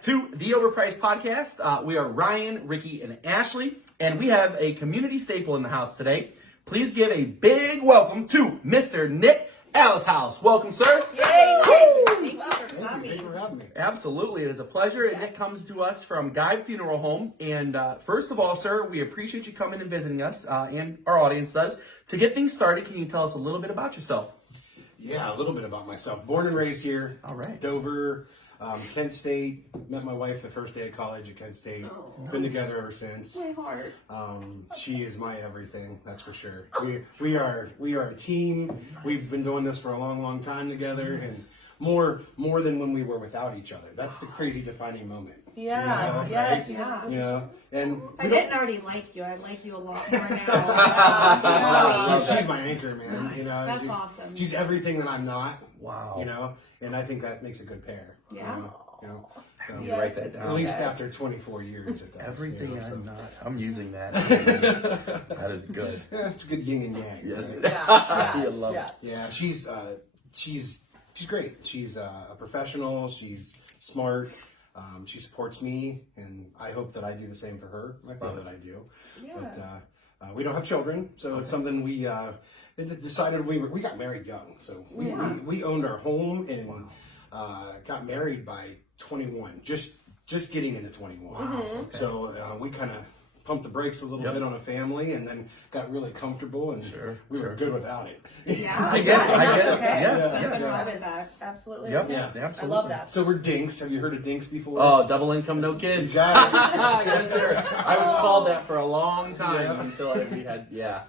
back to the Overpriced podcast. We are Ryan, Ricky, and Ashley, and we have a community staple in the house today. Please give a big welcome to Mr. Nick Alleshouse. Welcome, sir. Yay! Thank you for having me. Absolutely, it is a pleasure. And Nick comes to us from Geib Funeral Home. And first of all, sir, we appreciate you coming and visiting us, and our audience does. To get things started, can you tell us a little bit about yourself? Yeah, a little bit about myself. Born and raised here. All right. Dover, Kent State. Met my wife the first day of college at Kent State. Been together ever since. My heart. She is my everything, that's for sure. We are a team. We've been doing this for a long, long time together, and more than when we were without each other. That's the crazy defining moment. Yeah. Yes. Right? Yeah. You know, and I didn't already like you. I like you a lot more now. she's my anchor, man. Nice. You know, That's awesome. She's everything that I'm not. Wow. You know, and I think that makes a good pair. Yeah. You know? So, You write that down. at least after 24 years at that. Everything so. I'm not. I'm using that. That is good. Yeah, it's a good yin and yang. Yes. Right? I love it. Yeah, she's great. She's a professional. She's smart. She supports me, and I hope that I do the same for her. I feel that I do. Yeah. But we don't have children, so it's something we decided we got married young. So we owned our home and got married by 21. Just getting into 21. Wow. Okay. So we kind of pumped the brakes a little bit on a family, and then got really comfortable, and we were good without it. Yeah. I get it. I get it. Okay. Yes. Nothing Yes. wrong That with is that. absolutely. Yep. Yeah. Absolutely. I love that. So we're dinks. Have you heard of dinks before? Oh, double income, no kids. Exactly. Yes, sir. I was called that for a long time until we had, Yep.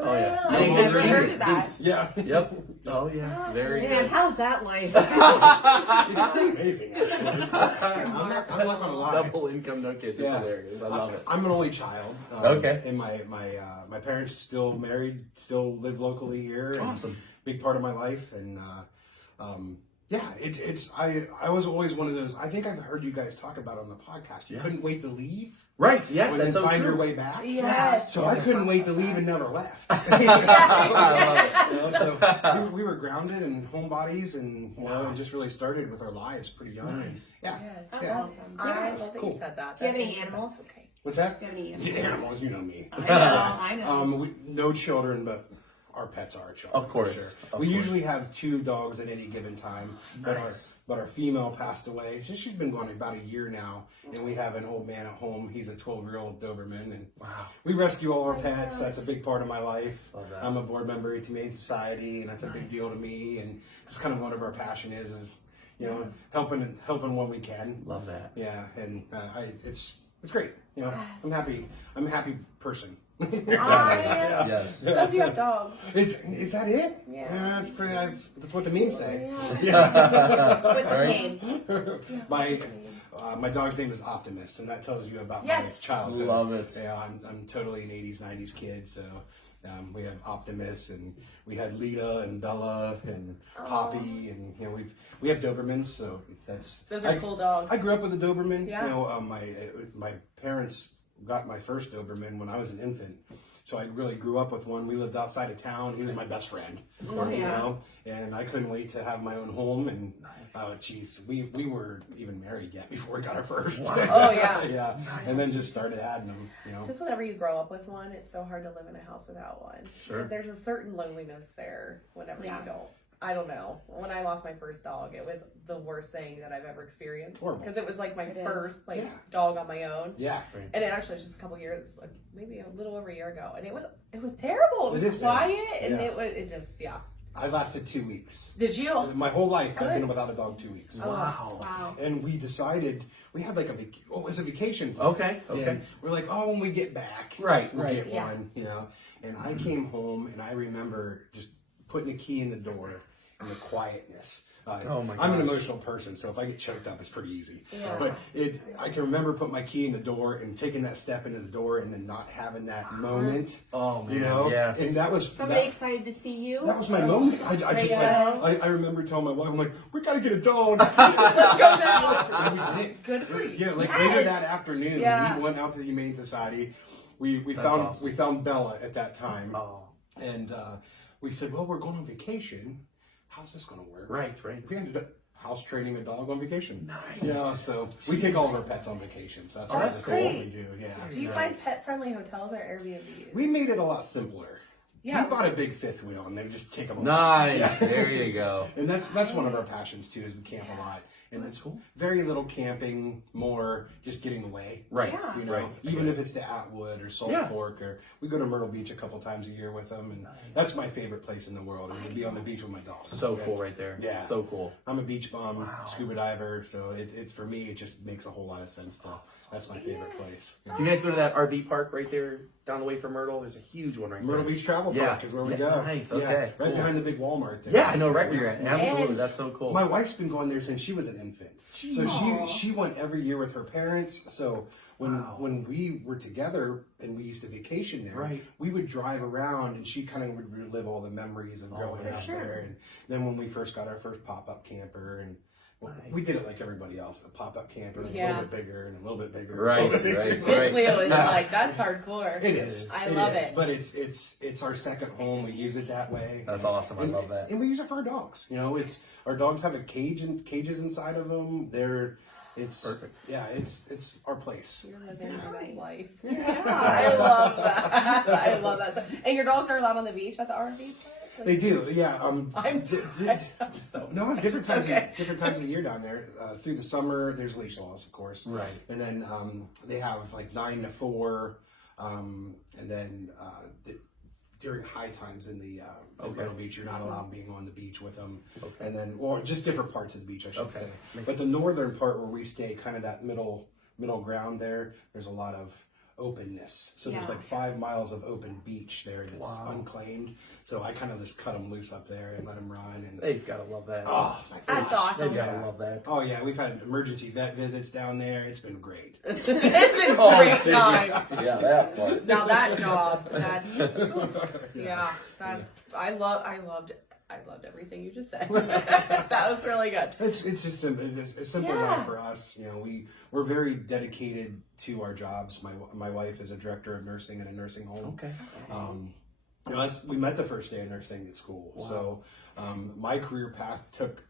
Oh, yeah. I Dinks, never heard dinks, of that. dinks. Yeah. Yep. Oh, yeah. Very Man, good. how's that life? It's pretty amazing, actually. I'm not gonna lie. Double income, no kids. It's hilarious. I love it. I'm an only child. Okay. And my parents still married, still live locally here. And Awesome. Big part of my life, and I was always one of those. I think I've heard you guys talk about it on the podcast. You couldn't wait to leave. Right. Yes. And That's then so find true. your way back. Yes. So I couldn't wait to leave and never left. I love it. You know, so we were grounded and homebodies, and and just really started with our lives pretty young. Nice. And, Yes. That's Yeah. awesome. I love that Cool. you said that. Do you have That any makes animals? sense. Okay. What's that? Do you have any Yeah, animals, you know me. I know. No children, but our pets are our children. Of course, for sure. of We course. usually have 2 dogs at any given time, Nice. but our female passed away. She's been gone about a year now, and we have an old man at home. He's a 12-year-old Doberman, and we rescue all our pets. That's a big part of my life. Love that. I'm a board member of Humane Society, and that's a big deal to me. And it's kind of one of our passion is helping when we can. Love that. Yeah, and it's great. You know, I'm happy. I'm a happy person. Yes. Because you have dogs. Is that it? Yeah. That's pretty. That's what the memes say. What's his Right. name? My dog's name is Optimist, and that tells you about my Yes. childhood. Love it. Yeah, I'm totally an '80s, '90s kid. So we have Optimist, and we had Lita and Bella and Poppy, and we have Dobermans. So Those are cool dogs. I grew up with a Doberman. Yeah. My parents got my first Doberman when I was an infant. So I really grew up with one. We lived outside of town. He was my best friend, you know. And I couldn't wait to have my own home. And we weren't even married yet before we got our first. Wow. Oh, yeah. Yeah. And then just started adding them. You know. It's just whenever you grow up with one, it's so hard to live in a house without one. Sure. There's a certain loneliness there whenever Yeah. you don't. I don't know. When I lost my first dog, it was the worst thing that I've ever experienced. Horrible. Because it was like my It is. first Yeah. dog on my own. Yeah. And it actually was just a couple years, like maybe a little over a year ago, and it was terrible. It It was is quiet, terrible. and Yeah. it just I lasted 2 weeks. Did you? My whole life, I've been Good. without a dog 2 weeks. Wow. Wow. And we decided we had like it was a vacation. Okay. Okay. And we're like, when we get back, Right, we'll right. get Yeah. one, you know. And I came home, and I remember just putting a key in the door and the quietness. Oh my I'm an gosh. emotional person, so if I get choked up, it's pretty easy. Yeah. But I can remember putting my key in the door and taking that step into the door, and then not having that moment. Oh, man. You know, Yes. and that was Somebody excited to see you? that was my moment. I just Yes. I remember telling my wife, I'm like, we gotta get a dog. Go now. And we did. Good for you. Yeah, like later that afternoon, Yeah. we went out to the Humane Society. We That's found awesome. we found Bella at that time, Oh. and we said, well, we're going on vacation. How's this going to work? Right. Right. We ended up house training a dog on vacation. Nice. Yeah, so we take all of our pets on vacations. That's what that's cool what great. we do. Yeah. Do you find pet-friendly hotels or Airbnbs? We made it a lot simpler. Yeah. We bought a big fifth wheel and they just take them on. Nice. There you go. And that's one of our passions too, is we camp a lot. And That's cool. Very little camping, more just getting away. Right. Yeah. You know, Right. even if it's to Atwood or Salt Yeah. Fork, or we go to Myrtle Beach a couple times a year with them, and that's my favorite place in the world, is to be on the beach with my dogs. So That's- cool right there. Yeah. So cool. I'm a beach bum, Wow. scuba diver, so it for me it just makes a whole lot of sense. That's my favorite place. Yeah. You guys go to that RV park right there down the way from Myrtle? There's a huge one right Myrtle there. Beach Travel Yeah. Park is where we Yeah, go. nice, Yeah, okay, right cool. behind the big Walmart there. Yeah, I know right where you're at. Absolutely. And- That's so cool. My wife's been going there since she was an infant. So she went every year with her parents. So when we were together and we used to vacation there, Right. we would drive around and she kind of would relive all the memories of growing up there. And then when we first got our first pop-up camper, and we did it like everybody else, a pop-up camper, a little bit bigger and a little bit bigger. Right, right. Fifth wheel is like, that's hardcore. It is. I love is. it. But it's our second home. We use it that way. That's awesome. I love that. And we use it for our dogs. You know, our dogs have a cages inside of them. It's Perfect. Yeah, it's our place. You're living your best life. Yeah. I love that. I love that. So, and your dogs are allowed on the beach at the RV park? They do, yeah. I'm so No, different times. Okay. Different times of the year down there. Through the summer, there's leash laws, of course. Right. And then they have like 9 to 4, and then during high times in the Myrtle Beach, you're not allowed being on the beach with them. Okay. And then, or just different parts of the beach, I should say. But the northern part where we stay, kind of that middle ground there, there's a lot of openness. So there's like 5 miles of open beach there that's unclaimed. So I kind of just cut them loose up there and let them run. And They gotta love that. oh my That's gosh. awesome. They gotta love that. Oh yeah, we've had emergency vet visits down there. It's been great. It's been great times. Yeah, that part. Now that job, that's I loved everything you just said. That was really good. It's just simple. It's simple enough for us. You know, we're very dedicated to our jobs. My wife is a director of nursing in a nursing home. Okay. You know, we met the first day of nursing at school. Wow. So my career path took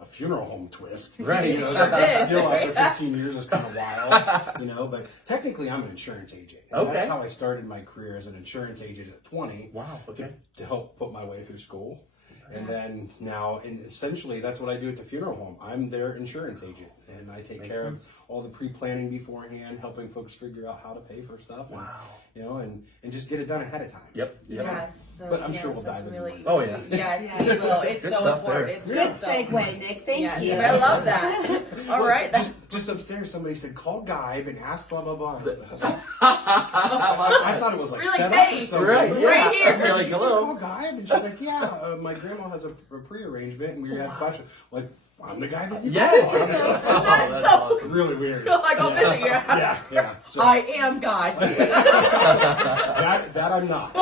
a funeral home twist. Right. You know, Sure that's did. still after 15 years is kind of wild. You know, but technically I'm an insurance agent. And Okay. that's how I started my career, as an insurance agent at 20. Wow. Okay. To help put my way through school. And then now, and essentially that's what I do at the funeral home. I'm their insurance agent, and I take care of all the pre-planning beforehand, helping folks figure out how to pay for stuff. And, you know, and just get it done ahead of time. Yep. Yes. But I'm sure we'll that's dive into really, more. Oh, yeah. Yes, we will. It's Good so stuff important. there. It's Good good stuff. segue, Nick. Thank Yes, you. I love that. All right. Just upstairs, somebody said, call Geib and ask blah, blah, blah. I thought it was like Really? set up Hey, or something. right, right here. I'd be like, She said, hello, Geib. And she's like, yeah, my grandma has a pre-arrangement, and we had a bunch of, like, I'm the guy that you Yes. call. That's awesome. Really weird. Like, I'll visit you. Yeah. So, I am God. that I'm not.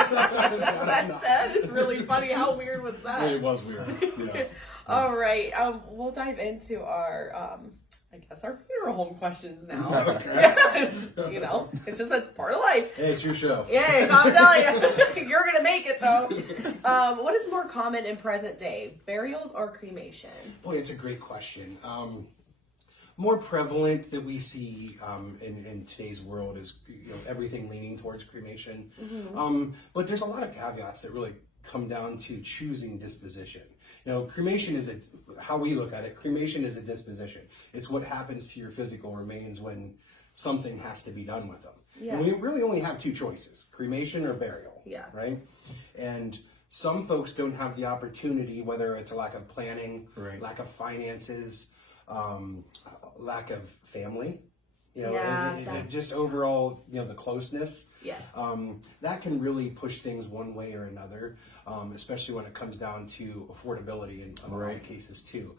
That is really funny. How weird was that? It was weird. Yeah. All right. We'll dive into our, I guess, our funeral home questions now. Yes. You know, it's just a part of life. Hey, it's your show. Yay, I'm telling you. You're going to make it, though. What is more common in present day, burials or cremation? Boy, it's a great question. More prevalent that we see in today's world is, you know, everything leaning towards cremation. But there's a lot of caveats that really come down to choosing disposition. You know, cremation is how we look at it. Cremation is a disposition. It's what happens to your physical remains when something has to be done with them. Yeah. And we really only have 2 choices: cremation or burial. Yeah. Right. And some folks don't have the opportunity, whether it's a lack of planning, lack of finances, lack of family, you know, and just overall, you know, the closeness. Yes. That can really push things one way or another, especially when it comes down to affordability in a lot of cases too.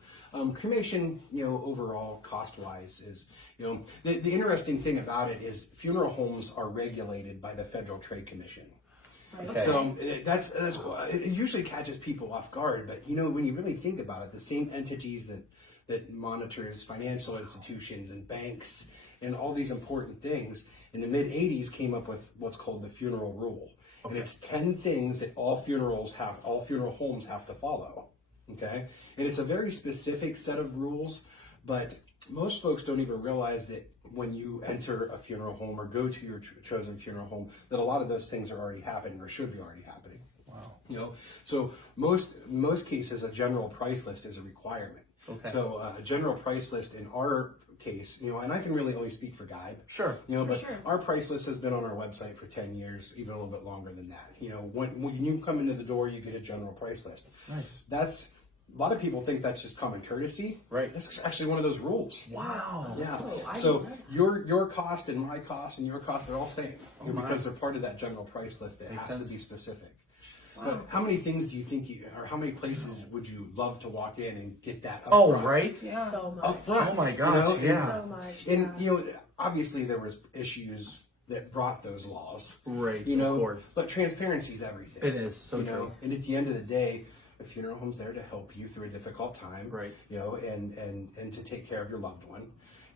Cremation, you know, overall cost-wise is, you know, the interesting thing about it is funeral homes are regulated by the Federal Trade Commission. Okay. So that's it usually catches people off guard, but you know, when you really think about it, the same entities that monitors financial institutions and banks and all these important things in the mid 80s came up with what's called the funeral rule. And it's 10 things that all funeral homes have to follow. Okay, and it's a very specific set of rules, but most folks don't even realize that when you enter a funeral home or go to your chosen funeral home, that a lot of those things are already happening or should be already happening. Wow. You know, so most cases, a general price list is a requirement. Okay. So a general price list in our case, you know, and I can really only speak for Geib. Sure. You know, but sure. our price list has been on our website for 10 years, even a little bit longer than that. You know, when you come into the door, you get a general price list. Nice. That's, a lot of people think that's just common courtesy. Right. That's actually one of those rules. Wow. Yeah. Oh, I So didn't know your cost and my cost and your cost, they're all same. Oh, my. Because they're part of that general price list that Makes has sense. to be specific. So how many things do you think or how many places would you love to walk in and get that up Oh, front? right? Yeah. So much. Up front. Oh my gosh, you know? yeah. So much. And, yeah. you know, obviously there was issues that brought those laws. Right, You know, of course. but transparency is everything. It is, so you true. know? And at the end of the day, a funeral home's there to help you through a difficult time. Right. You know, and to take care of your loved one.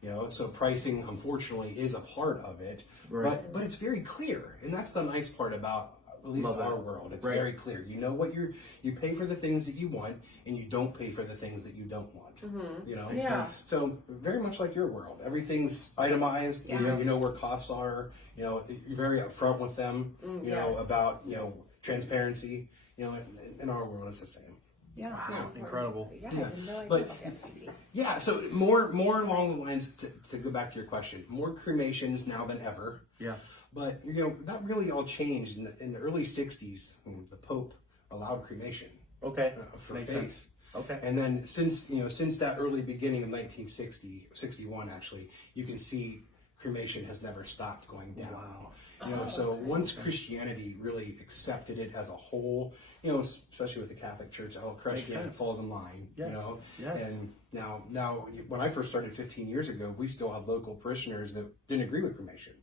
You know, so pricing unfortunately is a part of it. Right. But it's very clear. And that's the nice part about at least Love our that. world. It's Right. very clear. You know what you pay for the things that you want and you don't pay for the things that you don't want. You know? Makes Yeah. sense. So very much like your world, everything's itemized. Yeah. You know where costs are. You know, you're very upfront with them. You know yes. about transparency. You know, in our world, it's the same. Yeah. Wow, incredible. Yeah, I had no idea But- about the FTC. Yeah. So more along the lines to go back to your question. More cremations now than ever. Yeah. But you know that really all changed in the early '60s when the Pope allowed cremation Okay. for Makes faith. sense. Okay. And then since that early beginning of 1961, actually, you can see cremation has never stopped going down. Wow. You know, so once Christianity really accepted it as a whole, you know, especially with the Catholic Church, Christianity sense. falls in line. Yes. You know, Yes. and now when I first started 15 years ago, we still had local parishioners that didn't agree with cremation.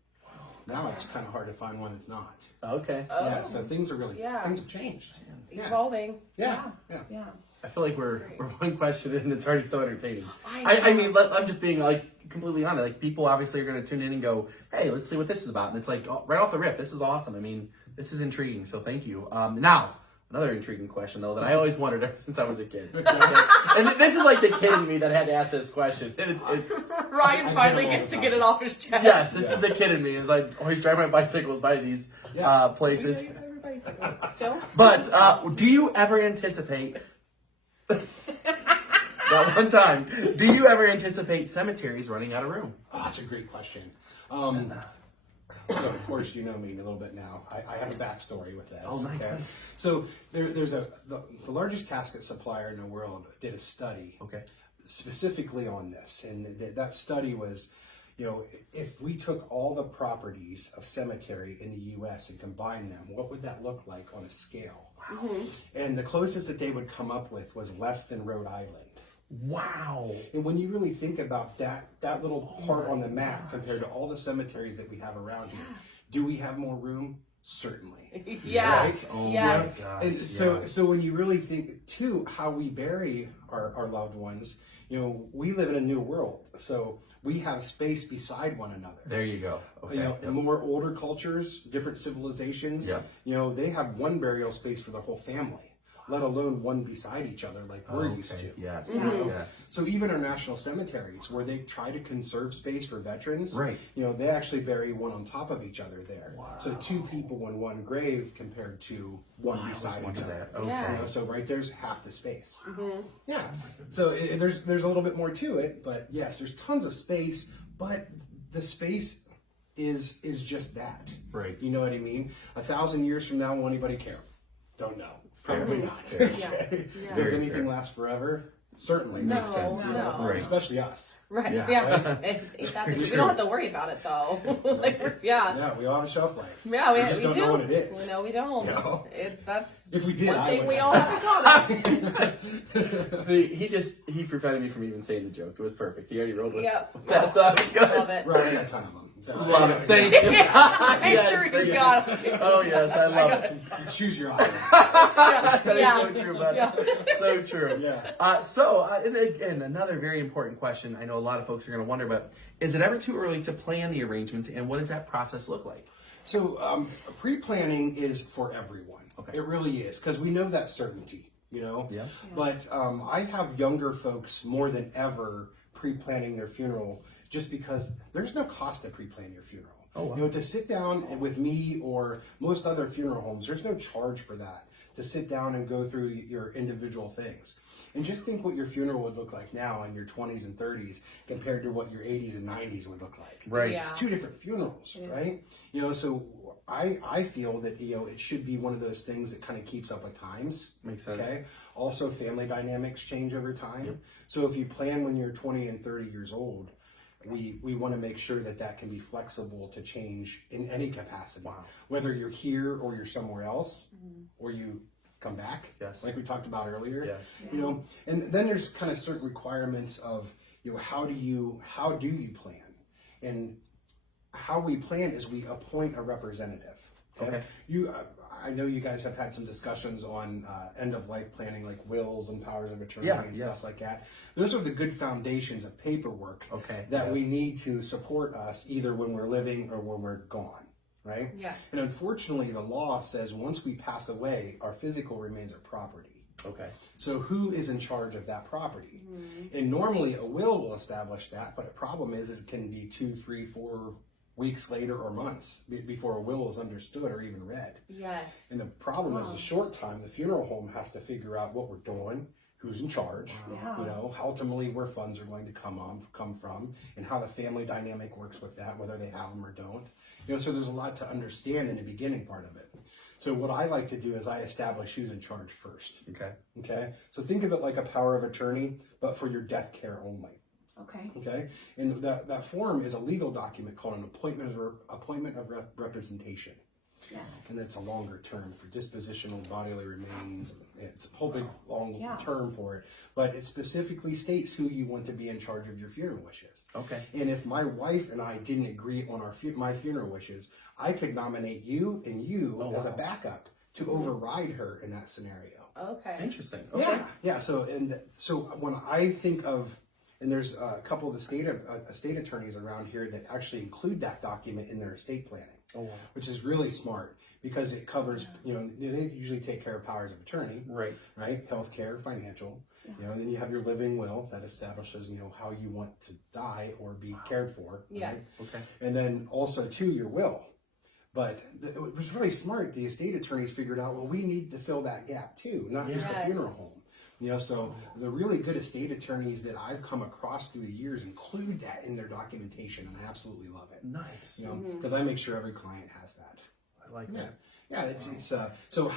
Now it's kind of hard to find one that's not. Okay. Yeah, so things are really Yeah. things have changed. Yeah. Evolving. Yeah. Yeah. I feel like we're one question in and it's already so entertaining. I I mean, I'm just being like completely honest. Like people obviously are going to tune in and go, "Hey, let's see what this is about." And it's like right off the rip, this is awesome. I mean, this is intriguing. So thank you. Now another intriguing question though that I always wondered ever since I was a kid. And this is like the kid in me that had to ask this question. And it's Ryan I finally get it all gets the to get time. it off his chest. yes, this is the kid in me. Is like always drive my bicycles by these places. Still? But do you ever anticipate that one time? Do you ever anticipate cemeteries running out of room? Oh, that's a great question. So of course you know me a little bit now. I have a backstory with this. Oh, nice. So there's the largest casket supplier in the world did a study Okay. specifically on this, and that study was, you know, if we took all the properties of cemetery in the U.S. and combined them, what would that look like on a scale? Wow. And the closest that they would come up with was less than Rhode Island. Wow. And when you really think about that little part on the map compared to all the cemeteries that we have around here, do we have more room? Certainly. Yes. Right? Oh Yes. my gosh. And so, yes. so when you really think too how we bury our loved ones, you know, we live in a new world, so we have space beside one another. There you go. Okay. You know, Yep. more older cultures, different civilizations, Yeah. you know, they have one burial space for the whole family, let alone one beside each other like we're used Okay. to. Yes. Mm-hmm. Yes. So even our national cemeteries, where they try to conserve space for veterans, Right. you know, they actually bury one on top of each other there. Wow. So two people in one grave compared to one beside each other. Okay. Yeah. You know, so right there's half the space. Yeah. So there's a little bit more to it, but yes, there's tons of space, but the space is just that. Right. You know what I mean? 1,000 years from now, will anybody care? Don't know. Probably not. Yeah. Does anything last forever? Certainly No, makes sense. You know? no. Right. Especially us. Right. Yeah. Yeah. We don't have to worry about it though. Yeah. Yeah, we all have a shelf life. Yeah, we just don't do. know what it is. No, we don't. No. That's If we did, one I thing would we know. all have in common. See, he prevented me from even saying the joke. It was perfect. He already rolled with it. Yep. That's good. Love it. Right, I got a ton of them. So, Love it. Thank you. I'm Yes, sure thank he's you. got it. Oh yes, I love it. Choose your audience. That is Yeah. so true, bud. Yeah. So true. Yeah. And again, another very important question. I know a lot of folks are going to wonder, but is it ever too early to plan the arrangements, and what does that process look like? So pre-planning is for everyone. Okay. It really is, because we know that certainty. you know? Yeah. But I have younger folks more than ever pre-planning their funeral just because there's no cost to pre-plan your funeral. Oh, wow. You know, to sit down with me or most other funeral homes, there's no charge for that, to sit down and go through your individual things. And just think what your funeral would look like now in your 20s and 30s compared to what your 80s and 90s would look like. Right. Yeah. It's two different funerals, right? You know, so I feel that, you know, it should be one of those things that kind of keeps up with times. Makes sense. Okay. Also, family dynamics change over time. So if you plan when you're 20 and 30 years old, we want to make sure that that can be flexible to change in any capacity. Wow. Whether you're here or you're somewhere else, or you come back, Yes. like we talked about earlier. Yes. You know, and then there's kind of certain requirements of, you know, how do you plan? And how we plan is we appoint a representative. Okay. I know you guys have had some discussions on end of life planning, like wills and powers of attorney Yeah, and yes. stuff like that. Those are the good foundations of paperwork Okay, that we yes. need to support us either when we're living or when we're gone, right? Yes. And unfortunately, the law says once we pass away, our physical remains our property. Okay. So who is in charge of that property? And normally a will establish that, but the problem is it can be 2, 3, 4 weeks later or months before a will is understood or even read. Yes. And the problem is the short time, the funeral home has to figure out what we're doing, who's in charge, Wow. you know, ultimately where funds are going to come from, and how the family dynamic works with that, whether they have them or don't. You know, so there's a lot to understand in the beginning part of it. So what I like to do is I establish who's in charge first. Okay. Okay? So think of it like a power of attorney, but for your death care only. Okay. Okay, and that form is a legal document called an appointment of representation, Yes. and it's a longer term for dispositional bodily remains. It's a whole big long Yeah. term for it, but it specifically states who you want to be in charge of your funeral wishes. Okay. And if my wife and I didn't agree on my funeral wishes, I could nominate you and you as a backup to override her in that scenario. Okay. Interesting. Okay. Yeah. So when I think of, and there's a couple of the estate attorneys around here that actually include that document in their estate planning, which is really smart because it covers, you know, they usually take care of powers of attorney, Right. right? Healthcare, financial, you know, and then you have your living will that establishes, you know, how you want to die or be cared for. Right? Yes. Okay. And then also too your will. But it was really smart. The estate attorneys figured out, well, we need to fill that gap too, not just the Yes. funeral home. You know, so the really good estate attorneys that I've come across through the years include that in their documentation, and I absolutely love it. Nice. You know, because I make sure every client has that. I like Yeah, that. yeah. It's so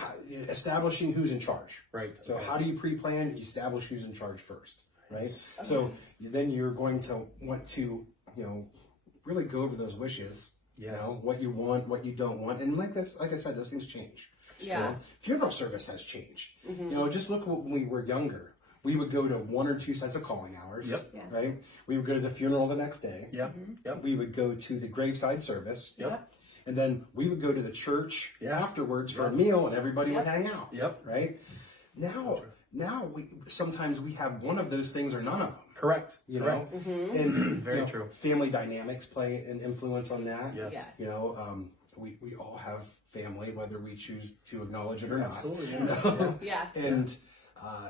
establishing who's in charge. Right. So Okay. how do you pre-plan? You establish who's in charge first, right? So then you're going to want to, you know, really go over those wishes. You Yes. know, what you want, what you don't want, and like I said, those things change. Yeah. You know, funeral service has changed. You know, just look when we were younger. We would go to 1 or 2 sets of calling hours. Yep. Yes. Right. We would go to the funeral the next day. Yep. Yep. We would go to the graveside service. Yep. And then we would go to the church afterwards for a Yes. meal, and everybody would Yep. hang out. Yep. Right. Now we sometimes we have one of those things or none of them. Correct. You know, Correct. and Very you know, true. Family dynamics play an influence on that. Yes. Yes. You know, we all have family, whether we choose to acknowledge it or not. Absolutely. You know? Yeah. And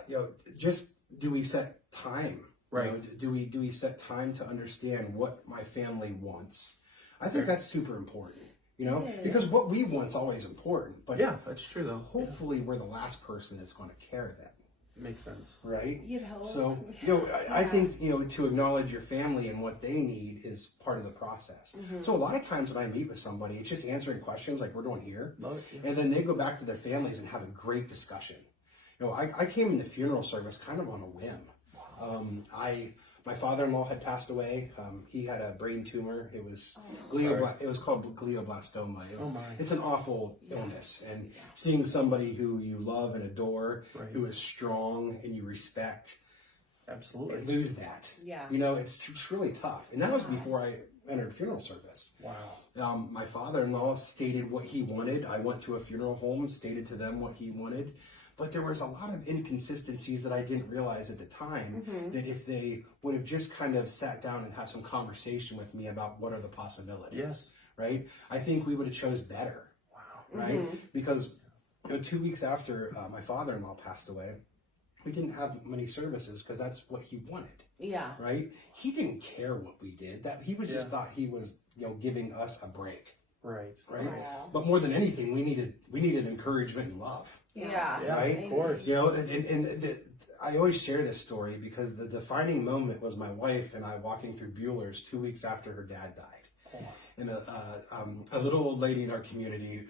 you know, just do we set time? Right. You know, do we set time to understand what my family wants? I think that's super important. You know, It is. because what we want's always important. But Yeah, that's true though. hopefully, we're the last person that's going to care then. Makes sense. Right? You'd hope. So, you know, I think, you know, to acknowledge your family and what they need is part of the process. So a lot of times when I meet with somebody, it's just answering questions like we're doing here. Love it, yeah. And then they go back to their families and have a great discussion. You know, I came in the funeral service kind of on a whim. My father-in-law had passed away. He had a brain tumor. It was it was called glioblastoma. It's an awful illness. And seeing somebody who you love and adore, who is strong and you respect, Absolutely. lose that. Yeah. You know, it's really tough. And that was before I entered funeral service. Wow. My father-in-law stated what he wanted. I went to a funeral home and stated to them what he wanted. But there was a lot of inconsistencies that I didn't realize at the time, that if they would have just kind of sat down and had some conversation with me about what are the possibilities, Yes. right? I think we would have chose better, Wow. right? Because 2 weeks after my father-in-law passed away, we didn't have many services because that's what he wanted. Yeah. Right? He didn't care what we did. That he was just thought he was, giving us a break. Right. Right. Wow. But more than anything, we needed encouragement and love. Yeah. Right. Of course. I always share this story because the defining moment was my wife and I walking through Bueller's 2 weeks after her dad died. And a little old lady in our community,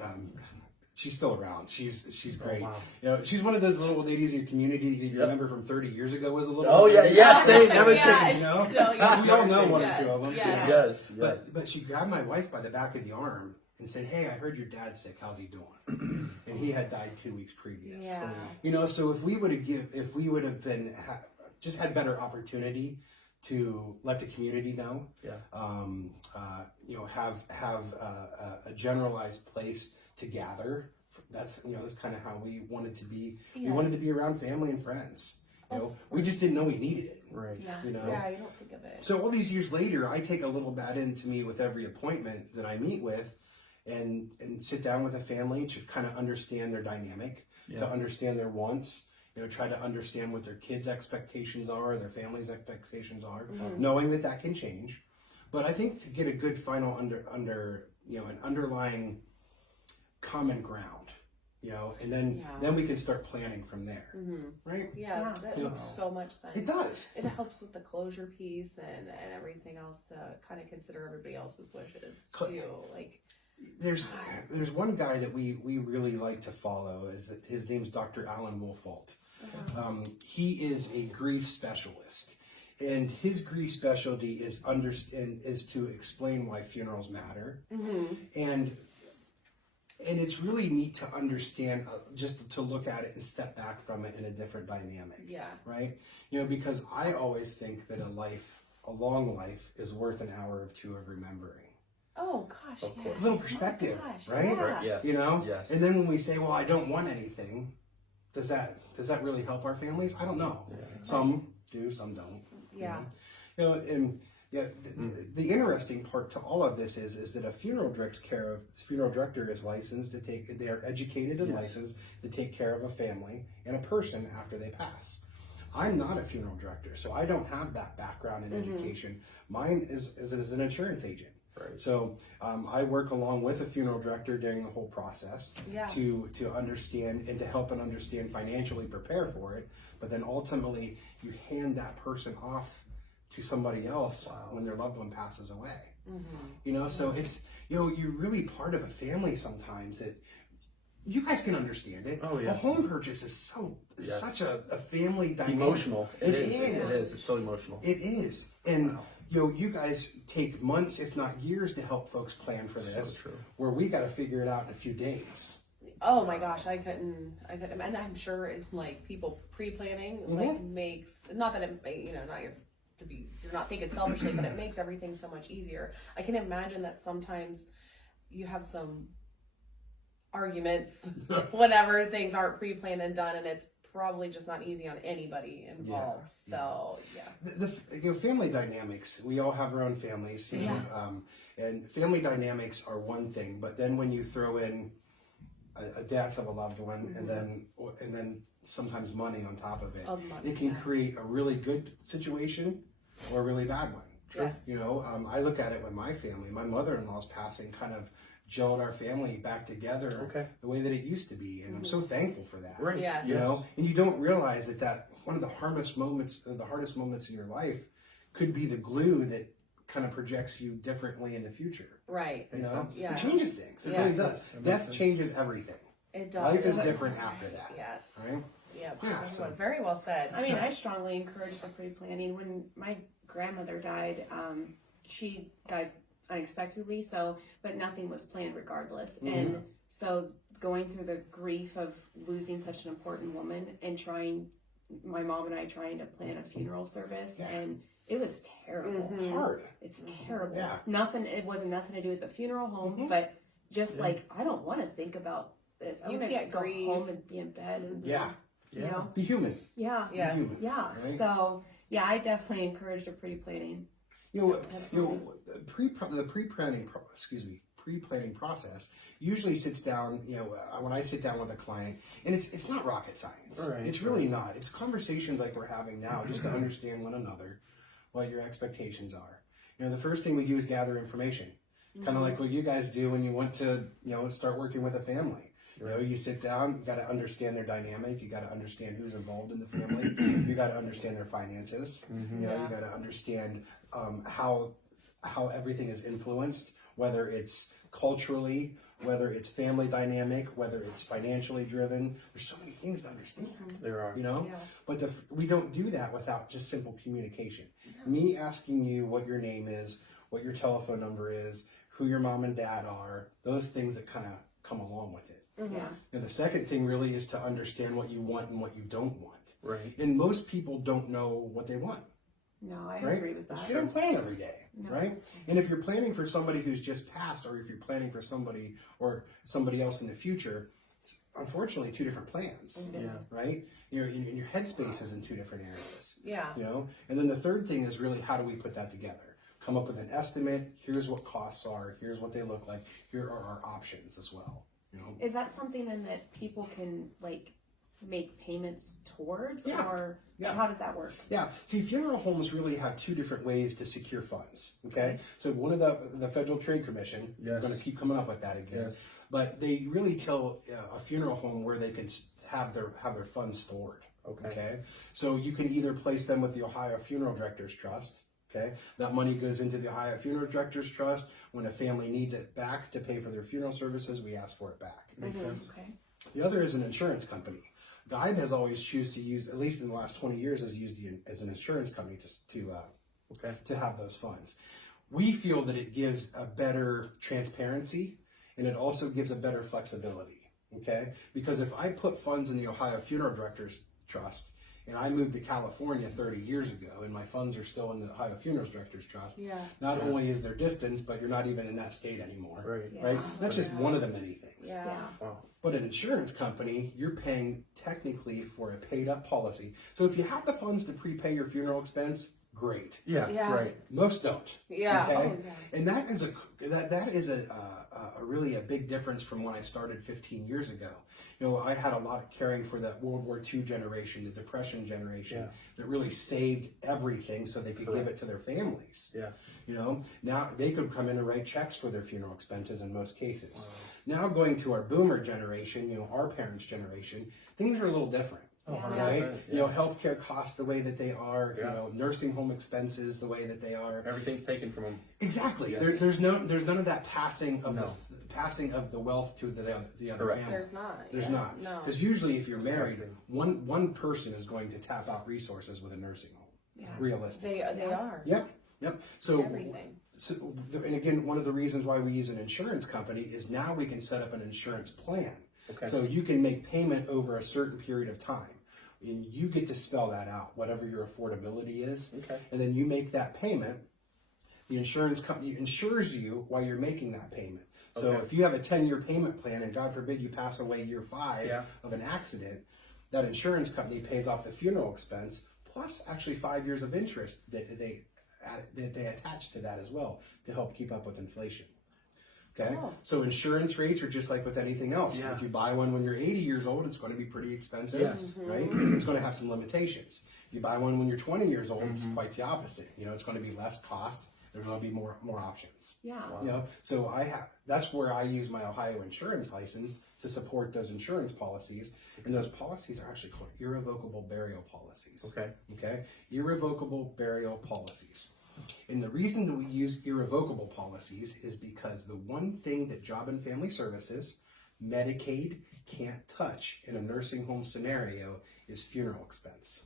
she's still around. She's great. Oh, wow. She's one of those little old ladies in your community that you remember from 30 years ago was a little. Oh, old yeah, lady. yeah, same, never Yeah, changed. You know? So, yeah. We all know one Yes, or two of them. yes. Yes, But yes. but she grabbed my wife by the back of the arm and said, "Hey, I heard your dad's sick. How's he doing?" And he had died 2 weeks previous. Yeah. So if we would have been just had better opportunity to let the community know, have a generalized place to gather. That's kind of how we wanted to be. Yes. We wanted to be around family and friends. We just didn't know we needed it. Right. Yeah. You know? Yeah, you don't think of it. So all these years later, I take a little bit into me with every appointment that I meet with, and sit down with a family to kind of understand their dynamic, to understand their wants. Try to understand what their kids' expectations are, their family's expectations are, knowing that can change. But I think to get a good final under an underlying common ground, and then we can start planning from there, right? Yeah, that makes so much sense. It does. It helps with the closure piece and everything else to kind of consider everybody else's wishes too. Like, there's one guy that we really like to follow. His name's Dr. Alan Wolfalt. He is a grief specialist, and his grief specialty is to explain why funerals matter, and it's really neat to understand, just to look at it and step back from it in a different dynamic. Yeah. Right. Because I always think that a long life is worth an hour or two of remembering. oh gosh, Of course. A little perspective, gosh, right? yeah. Right, yes. Yes. And then when we say, well, I don't want anything, does that really help our families? I don't know. Yeah. Some do, some don't. Yeah. The interesting part to all of this is that a funeral director is licensed to they are educated and licensed to take care of a family and a person after they pass. I'm not a funeral director, so I don't have that background in education. Mine is as an insurance agent. Right. So I work along with a funeral director during the whole process to understand and to help and understand financially prepare for it. But then ultimately you hand that person off to somebody else when their loved one passes away. So it's you're really part of a family sometimes that you guys can understand it. Oh, yeah. A home purchase is such a family dynamic. It's emotional. It is. It It is. is. It's so emotional. It is. And you guys take months, if not years, to help folks plan for this. So true. Where we got to figure it out in a few days. Oh my gosh, I couldn't, and I'm sure it's like people pre-planning like makes, not that it, not you're not thinking selfishly, but it makes everything so much easier. I can imagine that sometimes you have some arguments whenever things aren't pre-planned and done, and it's probably just not easy on anybody involved. So The family dynamics, we all have our own families, and family dynamics are one thing, but then when you throw in a death of a loved one and then sometimes money on top of it, it can create a really good situation or a really bad one. Yes. I look at it with my family. My mother-in-law's passing kind of gelled our family back together the way that it used to be, and I'm so thankful for that. Right. Yes. And you don't realize that one of the hardest moments in your life could be the glue that kind of projects you differently in the future. Right. It changes things. It Yes. really does. Death changes everything. It does. Life is different after that. Yes. Right? Yeah. Yeah, so- Very well said. I mean, I strongly encourage the pre-planning. When my grandmother died, she died unexpectedly, but nothing was planned regardless. And so going through the grief of losing such an important woman and my mom and I trying to plan a funeral service, and it was terrible. It's hard. It's terrible. Yeah. It wasn't nothing to do with the funeral home, but just like, I don't want to think about this. I You want to can't go grieve. home and be in bed and you know? Be human. Yeah. Yes. Human. Yeah. Right? So I definitely encourage the pre-planning. The pre-planning pre-planning process usually sits down, when I sit down with a client, and it's not rocket science. Right. It's really not. It's conversations like we're having now, just to understand one another, what your expectations are. The first thing we do is gather information, kind of like what you guys do when you want to, start working with a family. You sit down, you got to understand their dynamic, you got to understand who's involved in the family, you got to understand their finances, you got to understand how everything is influenced, whether it's culturally, whether it's family dynamic, whether it's financially driven. There's so many things to understand. There are. But we don't do that without just simple communication. Me asking you what your name is, what your telephone number is, who your mom and dad are, those things that kind of come along with it. And the second thing really is to understand what you want and what you don't want. Right. And most people don't know what they want. No, I Right? agree with that. You don't plan every day, right? And if you're planning for somebody who's just passed, or if you're planning for somebody or somebody else in the future, it's unfortunately two different plans, right? Your headspace is in two different areas. And then the third thing is really, how do we put that together? Come up with an estimate. Here's what costs are. Here's what they look like. Here are our options as well. Is that something then that people can make payments towards, or how does that work? Yeah. See, funeral homes really have two different ways to secure funds. Okay. So one of the Federal Trade Commission, I'm going to keep coming up with that again, but they really tell a funeral home where they can have their funds stored. Okay. So you can either place them with the Ohio Funeral Directors Trust. Okay, that money goes into the Ohio Funeral Directors Trust. When a family needs it back to pay for their funeral services, we ask for it back. Makes sense. Okay. The other is an insurance company. Geib has always choose to use, at least in the last 20 years, has used as an insurance company to have those funds. We feel that it gives a better transparency, and it also gives a better flexibility. Okay, because if I put funds in the Ohio Funeral Directors Trust, and I moved to California 30 years ago, and my funds are still in the Ohio Funeral Directors Trust. Not only is there distance, but you're not even in that state anymore. Right? That's just one of the many things. But an insurance company, you're paying technically for a paid-up policy. So if you have the funds to prepay your funeral expense, great. Right. Most don't. Okay? Yeah. And that is a really a big difference from when I started 15 years ago. I had a lot of caring for that World War II generation, the Depression generation, that really saved everything so they could give it to their families. Now they could come in and write checks for their funeral expenses in most cases. Now going to our boomer generation, our parents' generation, things are a little different. Right? Healthcare costs the way that they are, nursing home expenses the way that they are. Everything's taken from them. Exactly. Yes. There's none of that passing of the wealth to the other family. There's not. There's not. No. Because usually if you're married, one person is going to tap out resources with a nursing home. Realistically. They are. Yep. So Everything. And again, one of the reasons why we use an insurance company is now we can set up an insurance plan. So you can make payment over a certain period of time. And you get to spell that out, whatever your affordability is. And then you make that payment. The insurance company insures you while you're making that payment. So if you have a 10-year payment plan, and God forbid you pass away year 5 of an accident, that insurance company pays off the funeral expense, plus actually 5 years of interest that they attach to that as well to help keep up with inflation. Okay, so insurance rates are just like with anything else. If you buy one when you're 80 years old, it's going to be pretty expensive, right? It's going to have some limitations. You buy one when you're 20 years old, it's quite the opposite. It's going to be less cost. There's going to be more options. So that's where I use my Ohio insurance license to support those insurance policies, and those policies are actually called irrevocable burial policies. Okay, irrevocable burial policies. And the reason that we use irrevocable policies is because the one thing that Job and Family Services, Medicaid can't touch in a nursing home scenario is funeral expense.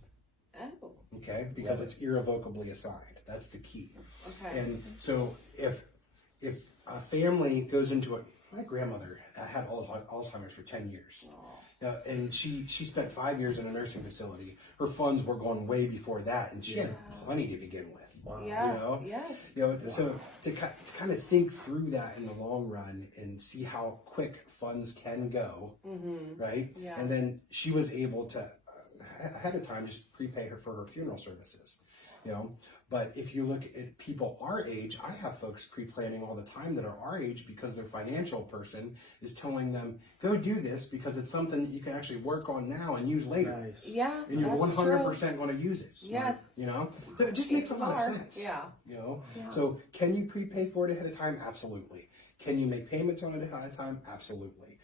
Okay, because it's irrevocably assigned. That's the key. And so if a family goes into it, my grandmother had Alzheimer's for 10 years. And she spent 5 years in a nursing facility. Her funds were going way before that, and she had plenty to begin with. So to kind of think through that in the long run and see how quick funds can go, right? And then she was able to ahead of time just prepay her for her funeral services, But if you look at people our age, I have folks pre-planning all the time that are our age because their financial person is telling them, go do this because it's something that you can actually work on now and use later. Nice. Yeah, And you're that's 100% going to use it. Yes. You know? So it just makes a lot of Are. sense. Yeah. You know? Yeah. So can you prepay for it ahead of time? Absolutely. Can you make payments on it ahead of time? Absolutely.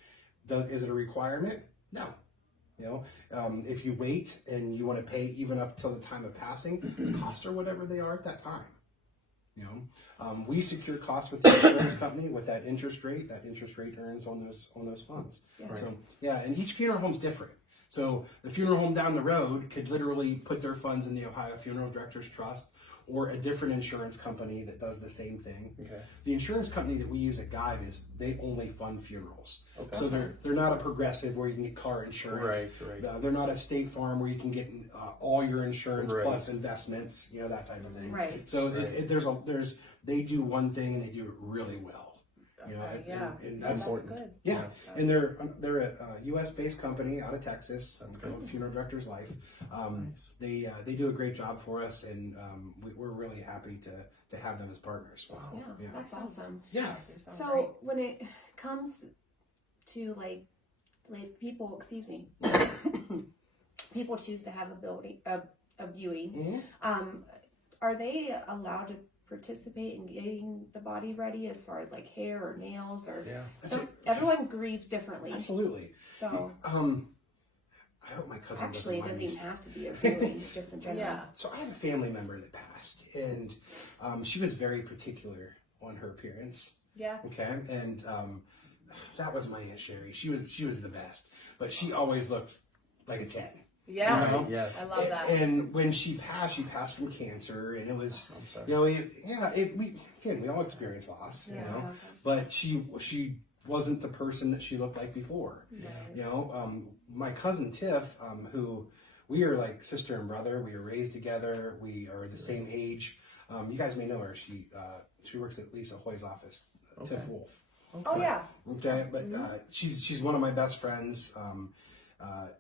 Is it a requirement? No. You know, if you wait and you want to pay even up till the time of passing, the costs are whatever they are at that time. You know, we secure costs with the insurance company with that interest rate earns on those funds. Yeah. So yeah, and each funeral home's different. So the funeral home down the road could literally put their funds in the Ohio Funeral Directors Trust or a different insurance company that does the same thing. Okay. The insurance company that we use at Geib is they only fund funerals. Okay. So they're not a Progressive where you can get car insurance. Right. They're not a State Farm where you can get all your insurance Right. plus investments, you know, that type of thing. Right. So they do one thing and they do it really well. You know, Okay, yeah. and That's that's important. good. yeah, and they're a U.S. based company out of Texas. Called Funeral Directors Life. Nice. They do a great job for us, and we're really happy to have them as partners. Wow. Yeah, that's awesome. Yeah. So when it comes to like people, excuse me, people choose to have a viewing. Mm-hmm. Are they allowed to participate in getting the body ready as far as like hair or nails or? Yeah. So everyone grieves differently. Absolutely. So I hope my cousin actually, it doesn't doesn't mind even me. have to be a viewing, just in general. Yeah. So I have a family member that passed, and she was very particular on her appearance. Yeah. Okay, and that was my Aunt Sherry. She was the best, but she always looked like a 10. Yeah. You know? Yes. I love that. And when she passed from cancer, and it was, I'm sorry. you know, we all experience loss, you know, but she wasn't the person that she looked like before. You know, my cousin Tiff, who we are like sister and brother. We were raised together. We are the same age. You guys may know her. She works at Lisa Hoy's office, Tiff Wolf. Oh yeah. Okay, but she's one of my best friends.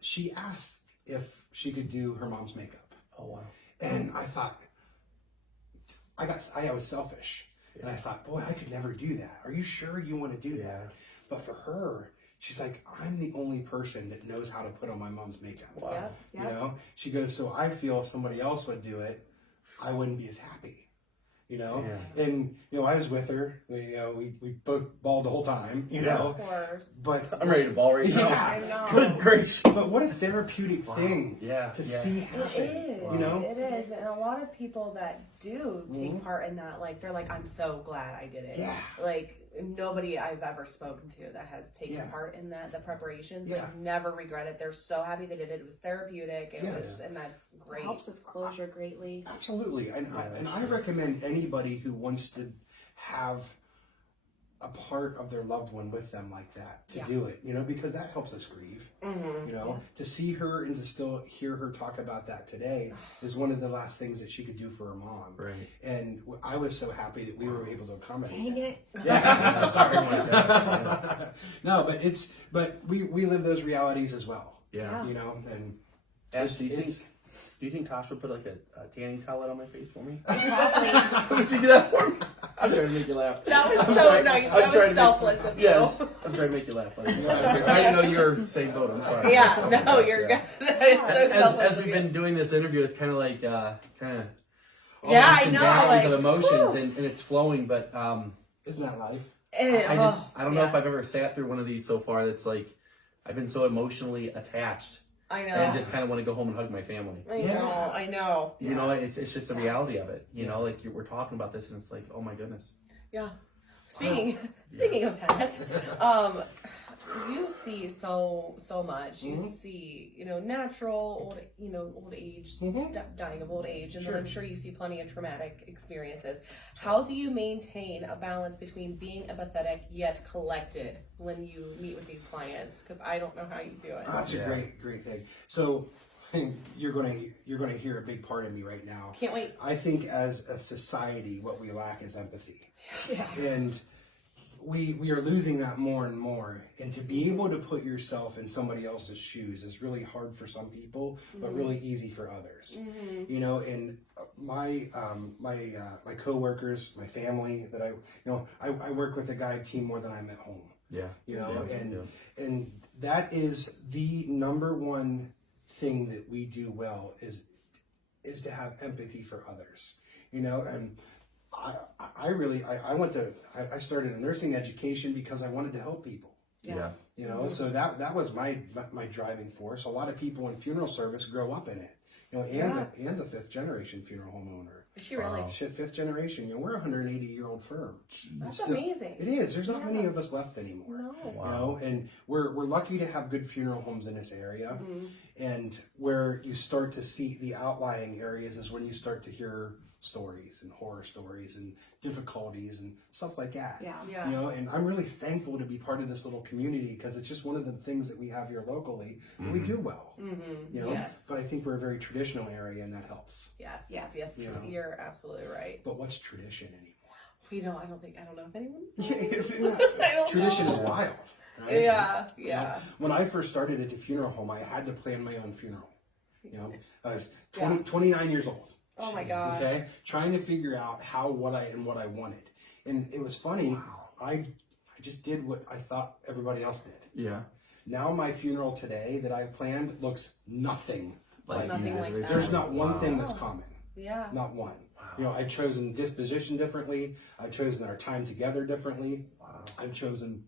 She asked if she could do her mom's makeup. Oh wow. And I thought, I was selfish. And I thought, boy, I could never do that. Are you sure you want to do that? But for her, she's like, I'm the only person that knows how to put on my mom's makeup. Wow. Yeah. You know? She goes, so I feel if somebody else would do it, I wouldn't be as happy. You know? Yeah. And, you know, I was with her. We both bawled the whole time, you know? Of course. But I'm ready to ball right now. Yeah. I know. Good gracious. But what a therapeutic thing Yeah, to yeah. see It happen. is. You know? It is. And a lot of people that do take part in that, like, they're like, I'm so glad I did it. Yeah. Like, nobody I've ever spoken to that has taken Yeah. part in that, the preparations, Yeah. like, never regret it. They're so happy they did it. It was therapeutic. It Yeah. was, and that's great. It helps with closure greatly. Absolutely. And I recommend anybody who wants to have a part of their loved one with them like that to do it, you know, because that helps us grieve. You know, to see her and to still hear her talk about that today is one of the last things that she could do for her mom. Right. And I was so happy that we were able to accommodate Dang that. it. Yeah, sorry. No, but we live those realities as well. Yeah. You know, and Ash, do you think Tosh would put like a tanning towel on my face for me? Probably. Would you do that for me? I'm trying to make you laugh. That was I'm so sorry. nice. I'm That trying was to selfless of you. Yes, I'm trying to make you laugh. I'm sorry. I didn't know you were the same boat. I'm sorry. Yeah, no, you're good. That is so selfless As of we've you. been doing this interview, it's kind of like all Yeah, ups I and know, downs like, of emotions, whew. and it's flowing. But isn't that life? I don't know if yes. I've ever sat through one of these so far. That's like I've been so emotionally attached, I know. and just kind of want to go home and hug my family. I know. You know, it's just the reality of it. You know, like we're talking about this, and it's like, oh my goodness. Yeah. Speaking of that, you see so much. You see, natural old age, dying of old age, and then I'm sure you see plenty of traumatic experiences. How do you maintain a balance between being empathetic yet collected when you meet with these clients? Because I don't know how you do it. That's a great thing. So you're gonna hear a big part of me right now. Can't wait. I think as a society, what we lack is empathy. And we are losing that more and more, and to be able to put yourself in somebody else's shoes is really hard for some people, but really easy for others. You know, and my coworkers, my family that I work with the Geib team more than I'm at home. Yeah. You know, and that is the number one thing that we do well is to have empathy for others. You know, and I started a nursing education because I wanted to help people. Yeah. You know, so that was my driving force. A lot of people in funeral service grow up in it. You know, Ann's a 5th generation funeral home owner. Is she really? Shit, 5th generation. You know, we're a 180-year-old firm. That's amazing. It is. There's not many of us left anymore. No. You know, and we're lucky to have good funeral homes in this area. And where you start to see the outlying areas is when you start to hear stories and horror stories and difficulties and stuff like that. Yeah. You know, and I'm really thankful to be part of this little community because it's just one of the things that we have here locally that we do well. You know, Yes. but I think we're a very traditional area and that helps. Yes. Yes. You know. You're absolutely right. But what's tradition anymore? I don't know if anyone. Yeah, I don't tradition know. is wild. Right? Yeah. When I first started at the funeral home, I had to plan my own funeral. You know, I was 29 years old. Oh my God. Okay, trying to figure out what I wanted, and it was funny. I just did what I thought everybody else did. Yeah. Now my funeral today that I've planned looks nothing like Nothing that. like that. There's not one thing that's common. Yeah. Not one. You know, I've chosen disposition differently. I've chosen our time together differently. I've chosen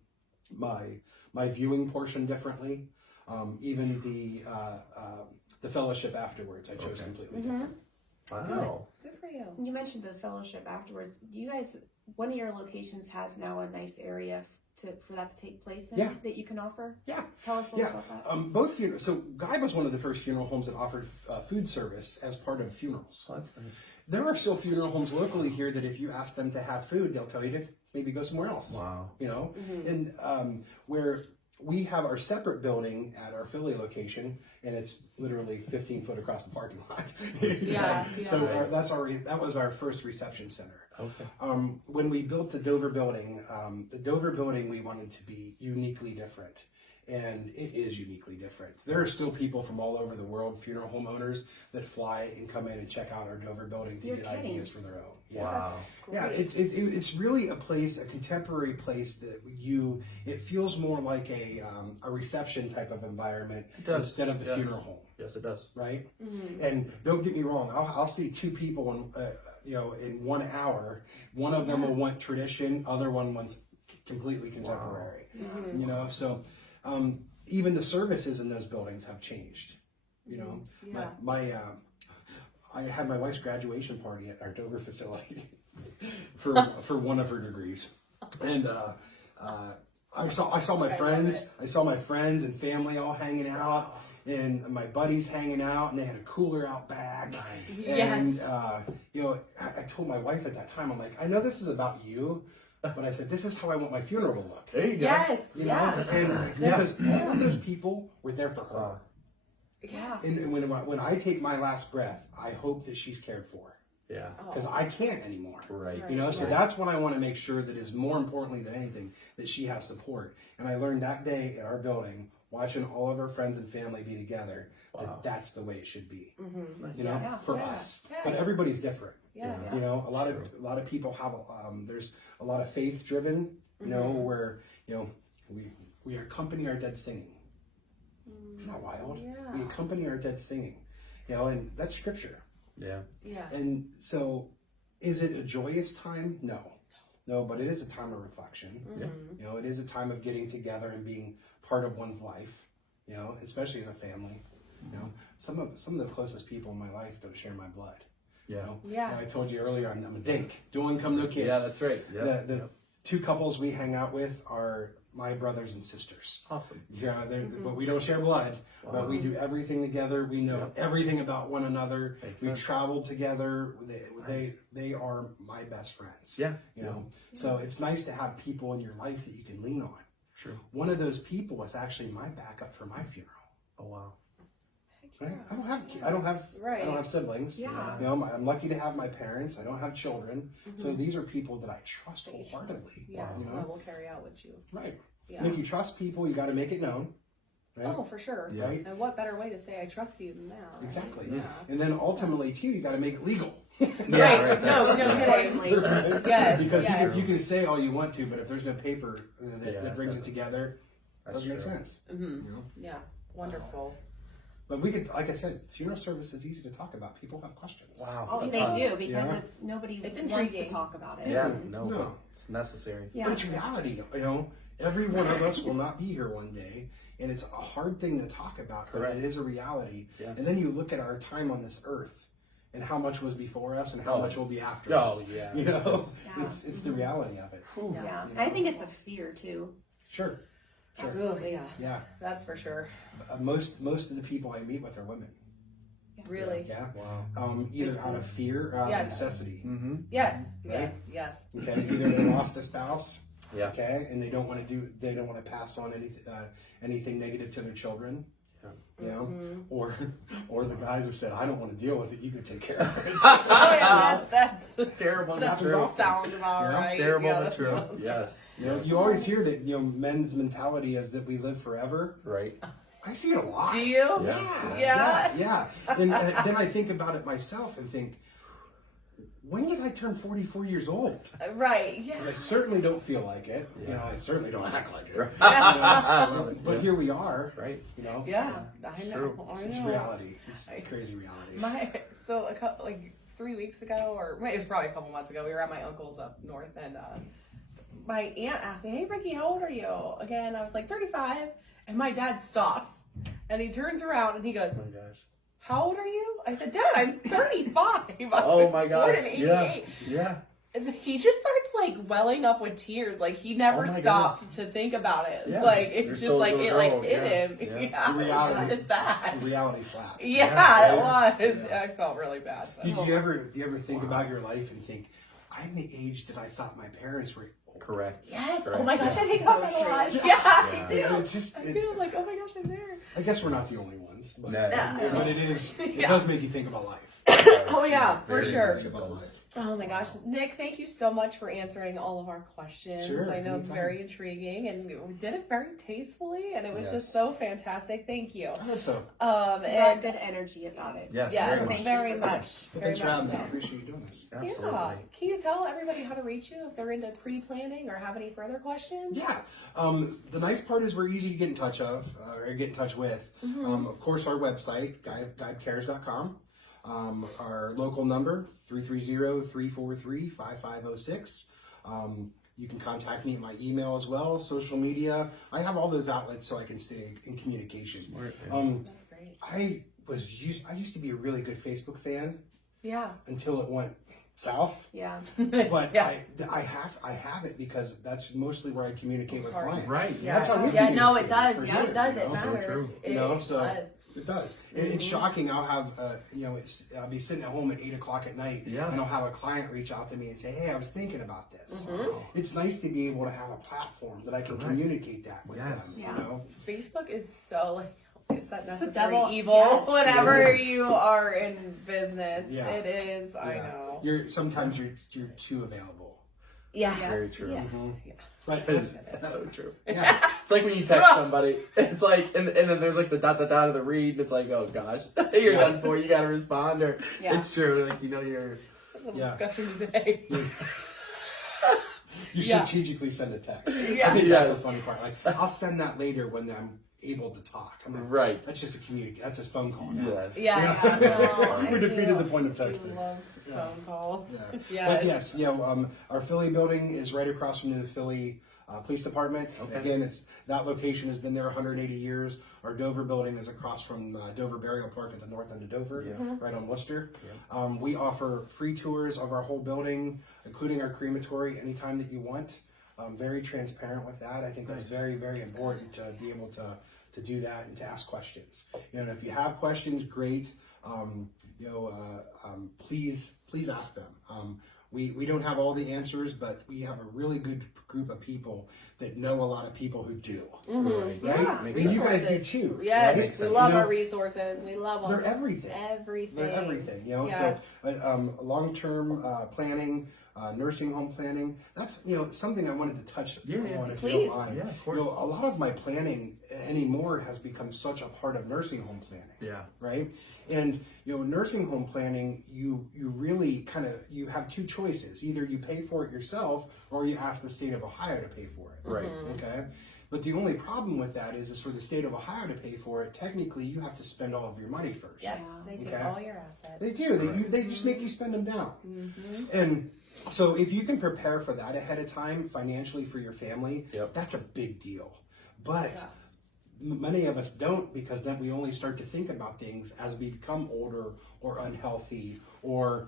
my viewing portion differently. Even the fellowship afterwards, I chose completely different. Wow. Good for you. You mentioned the fellowship afterwards. You guys, one of your locations has now a nice area for that to take place in that you can offer? Yeah. Tell us a little about that. Both funerals. So Geib was one of the first funeral homes that offered food service as part of funerals. Oh, that's nice. There are still funeral homes locally here that if you ask them to have food, they'll tell you to maybe go somewhere else. Wow. You know, and where we have our separate building at our Philly location, and it's literally 15 foot across the parking lot. Yeah. So that was our first reception center. Okay. When we built the Dover building we wanted to be uniquely different. And it is uniquely different. There are still people from all over the world, funeral home owners, that fly and come in and check out our Dover building to get ideas for their own. Yeah. Wow. Yeah, it's really a contemporary place that it feels more like a reception type of environment instead of the funeral home. Yes, it does. Right? And don't get me wrong, I'll see two people in 1 hour. One of them will want tradition, other one wants completely contemporary. You know, so even the services in those buildings have changed. You know, I had my wife's graduation party at our Dover facility for one of her degrees, and I saw my friends. I saw my friends and family all hanging out, and my buddies hanging out, and they had a cooler out back. Nice. And you know, I told my wife at that time, I'm like, I know this is about you, but I said, this is how I want my funeral to look. There you go. Yes. You know, and because all of those people were there for her. Yes. And when I take my last breath, I hope that she's cared for. Yeah. Because I can't anymore. Right. You know, so that's what I want to make sure that is more importantly than anything, that she has support. And I learned that day at our building, watching all of our friends and family be together, that that's the way it should be. You know, for us. Yes. But everybody's different. Yes. You know, a lot of people have there's a lot of faith driven, you know, where, you know, we accompany our dead singing. Isn't that wild? Yeah. We accompany our dead singing. You know, and that's scripture. Yeah. Yes. And so, is it a joyous time? No, but it is a time of reflection. You know, it is a time of getting together and being part of one's life. You know, especially as a family. You know, some of the closest people in my life don't share my blood. Yeah. You know? Yeah. And I told you earlier, I'm a dink. Do one come, no kids. Yeah, that's right. Yeah. The two couples we hang out with are my brothers and sisters. Awesome. Yeah, but we don't share blood, but we do everything together. We know everything about one another. Makes We sense. traveled together. They are my best friends. Yeah. You know, so it's nice to have people in your life that you can lean on. True. One of those people was actually my backup for my funeral. Oh wow. Right? I don't have siblings. Yeah. You know, I'm lucky to have my parents. I don't have children. So these are people that I trust That you trust. wholeheartedly. Yes, You know? that will carry out with you. Right. Yeah. And if you trust people, you got to make it known. Right? Oh, for sure. Yeah. Right? And what better way to say I trust you than that? Right? Exactly. Yeah. And then ultimately, too, you got to make it legal. Right. right. No, Most no kidding. importantly. Yes. Because yes. you can say all you want to, but if there's no paper that, Yeah, that brings it together, it doesn't make true. sense. You know? Yeah. Wonderful. But we could, like I said, funeral service is easy to talk about. People have questions. Wow. Oh, that's they awesome. do because Yeah. it's nobody It's wants intriguing. to talk about it. Yeah, no, No. but it's necessary. Yeah. But it's reality, you know. Every one of us will not be here one day, and it's a hard thing to talk about, Correct. but it is a reality. Yes. And then you look at our time on this earth, and how much was before us, and how Oh. much will be after Oh, us. yeah. You know, Yeah. it's the reality of it. Yeah. You know? I think it's a fear too. Sure. Sure. Absolutely. Yeah. Yeah. That's for sure. Most of the people I meet with are women. Really. Yeah. Wow. Either out of fear or out Yeah. of necessity. Mm-hmm. Yes. Right? Yes. Yes. Okay. Either they lost a spouse. Yeah. Okay, and they don't want to pass on anything negative to their children. Yeah. You know, or the guys have said, I don't want to deal with it. You can take care of it. Oh yeah. That's Terrible but that true. sound about Yeah, right. Terrible Yeah, but that true. sounds- Yes. You know, you always hear that men's mentality is that we live forever. Right. I see it a lot. Do you? Yeah. Yeah. Yeah. And then I think about it myself and think, when did I turn 44 years old? Right. Yeah. Because I certainly don't feel like it. You know, I certainly don't act like it. You I love know? it. But here we are. Right. You know, Yeah. I know. true. I know. it's reality. It's crazy reality. So a couple, like 3 weeks ago, or it was probably a couple months ago, we were at my uncle's up north, and my aunt asked me, "Hey Ricky, how old are you?" Again, I was like 35, and my dad stops, and he turns around and he goes, Oh my gosh. "How old are you?" I said, "Dad, I'm 35." Oh my gosh. Born in Yeah. 88. Yeah. And he just starts like welling up with tears, like he never Oh my stopped to think about it. Yes. Like it You're just so like little it like girl. hit Yeah. him. Yeah. Yeah, The it reality. was just sad. The reality slap. Yeah, Yeah. it was. I felt really bad. But Do you ever think about your life and think, I'm the age that I thought my parents were? Correct. yes. Correct. Oh my gosh, I think So about that a true. lot. Yeah. Yeah, Yeah. I do. Yeah, it's just, I feel like, oh my gosh, I'm there. I guess we're not the only ones, but, No. but it is. It Yeah. does make you think about life. Oh yeah, for Very sure. much it does. Oh my gosh, Nick, thank you so much for answering all of our questions. Sure, I know it's anytime. very intriguing, and we did it very tastefully, and it was Yes. just so fantastic. Thank you. I hope so. Got And good energy about it. Yes. yes, Very much. very much, Well, very thanks for much having me. I so. appreciate you doing this. Absolutely. Yeah. Can you tell everybody how to reach you if they're into pre-planning or have any further questions? Yeah. The nice part is we're easy to get in touch or get in touch with. Of course, our website, geibcares.com. Our local number, 330-343-5506. You can contact me at my email as well, social media. I have all those outlets so I can stay in communication. Smart, yeah. That's great. I used to be a really good Facebook fan Yeah. until it went south. Yeah. But Yeah. I have it because that's mostly where I communicate with Sorry. clients. Right. Yeah. That's how we Yeah, no, it communicate does. for Yeah, it years, does. you It know? So matters. true. It, You know, it so does. it does. It's shocking. I'll have, I'll be sitting at home at 8:00 at night, Yeah. and I'll have a client reach out to me and say, "Hey, I was thinking about this." It's nice to be able to have a platform that I can communicate that with Yes. them. Yeah. You know, Facebook is so like it's that necessary devil- evil yes. whenever It is. you are in business. Yeah. It is. I Yeah. know. Sometimes you're too available. Yeah. Very true. Yeah. But That's so true. yeah. It's like when you text somebody, it's like, and then there's like the dot of the read, and it's like, oh gosh, you're done for, you gotta respond, or Yeah. it's true, like, you're, Little Yeah. discussion today. You Yeah. strategically send a text. Yeah. I think Yes. that's the funny part. Like, I'll send that later when I'm able to talk. I'm like, right, that's just that's just phone call now. yes. Yeah. No, We I defeated do. the point of Do texting. love phone calls. Yeah. Yes. But yes, our Philly building is right across from the Philly Police Department. Okay. Again, that location has been there 180 years. Our Dover building is across from Dover Burial Park at the north end of Dover, right on Worcester. We offer free tours of our whole building, including our crematory, anytime that you want. Very transparent with that. I think that's very, very important to be able to do that and to ask questions. You know, if you have questions, great. please ask them. We don't have all the answers, but we have a really good group of people that know a lot of people who do. Right. Yeah. I mean, you guys do too. Yes, right? we love our resources. We love them. They're everything. Everything. They're everything, you know. Yes. So, long-term planning, nursing home planning. That's something I wanted to touch on, if Please. you don't mind. Yeah, of course. A lot of my planning anymore has become such a part of nursing home planning. Yeah. Right. And nursing home planning, you really you have two choices: either you pay for it yourself, or you ask the state of Ohio to pay for it. Right. Okay. But the only problem with that is for the state of Ohio to pay for it, technically you have to spend all of your money first. Yeah, they take Okay. all your assets. They do. They just make you spend them down. And so if you can prepare for that ahead of time financially for your family, Yep. that's a big deal. But many of us don't, because then we only start to think about things as we become older or unhealthy or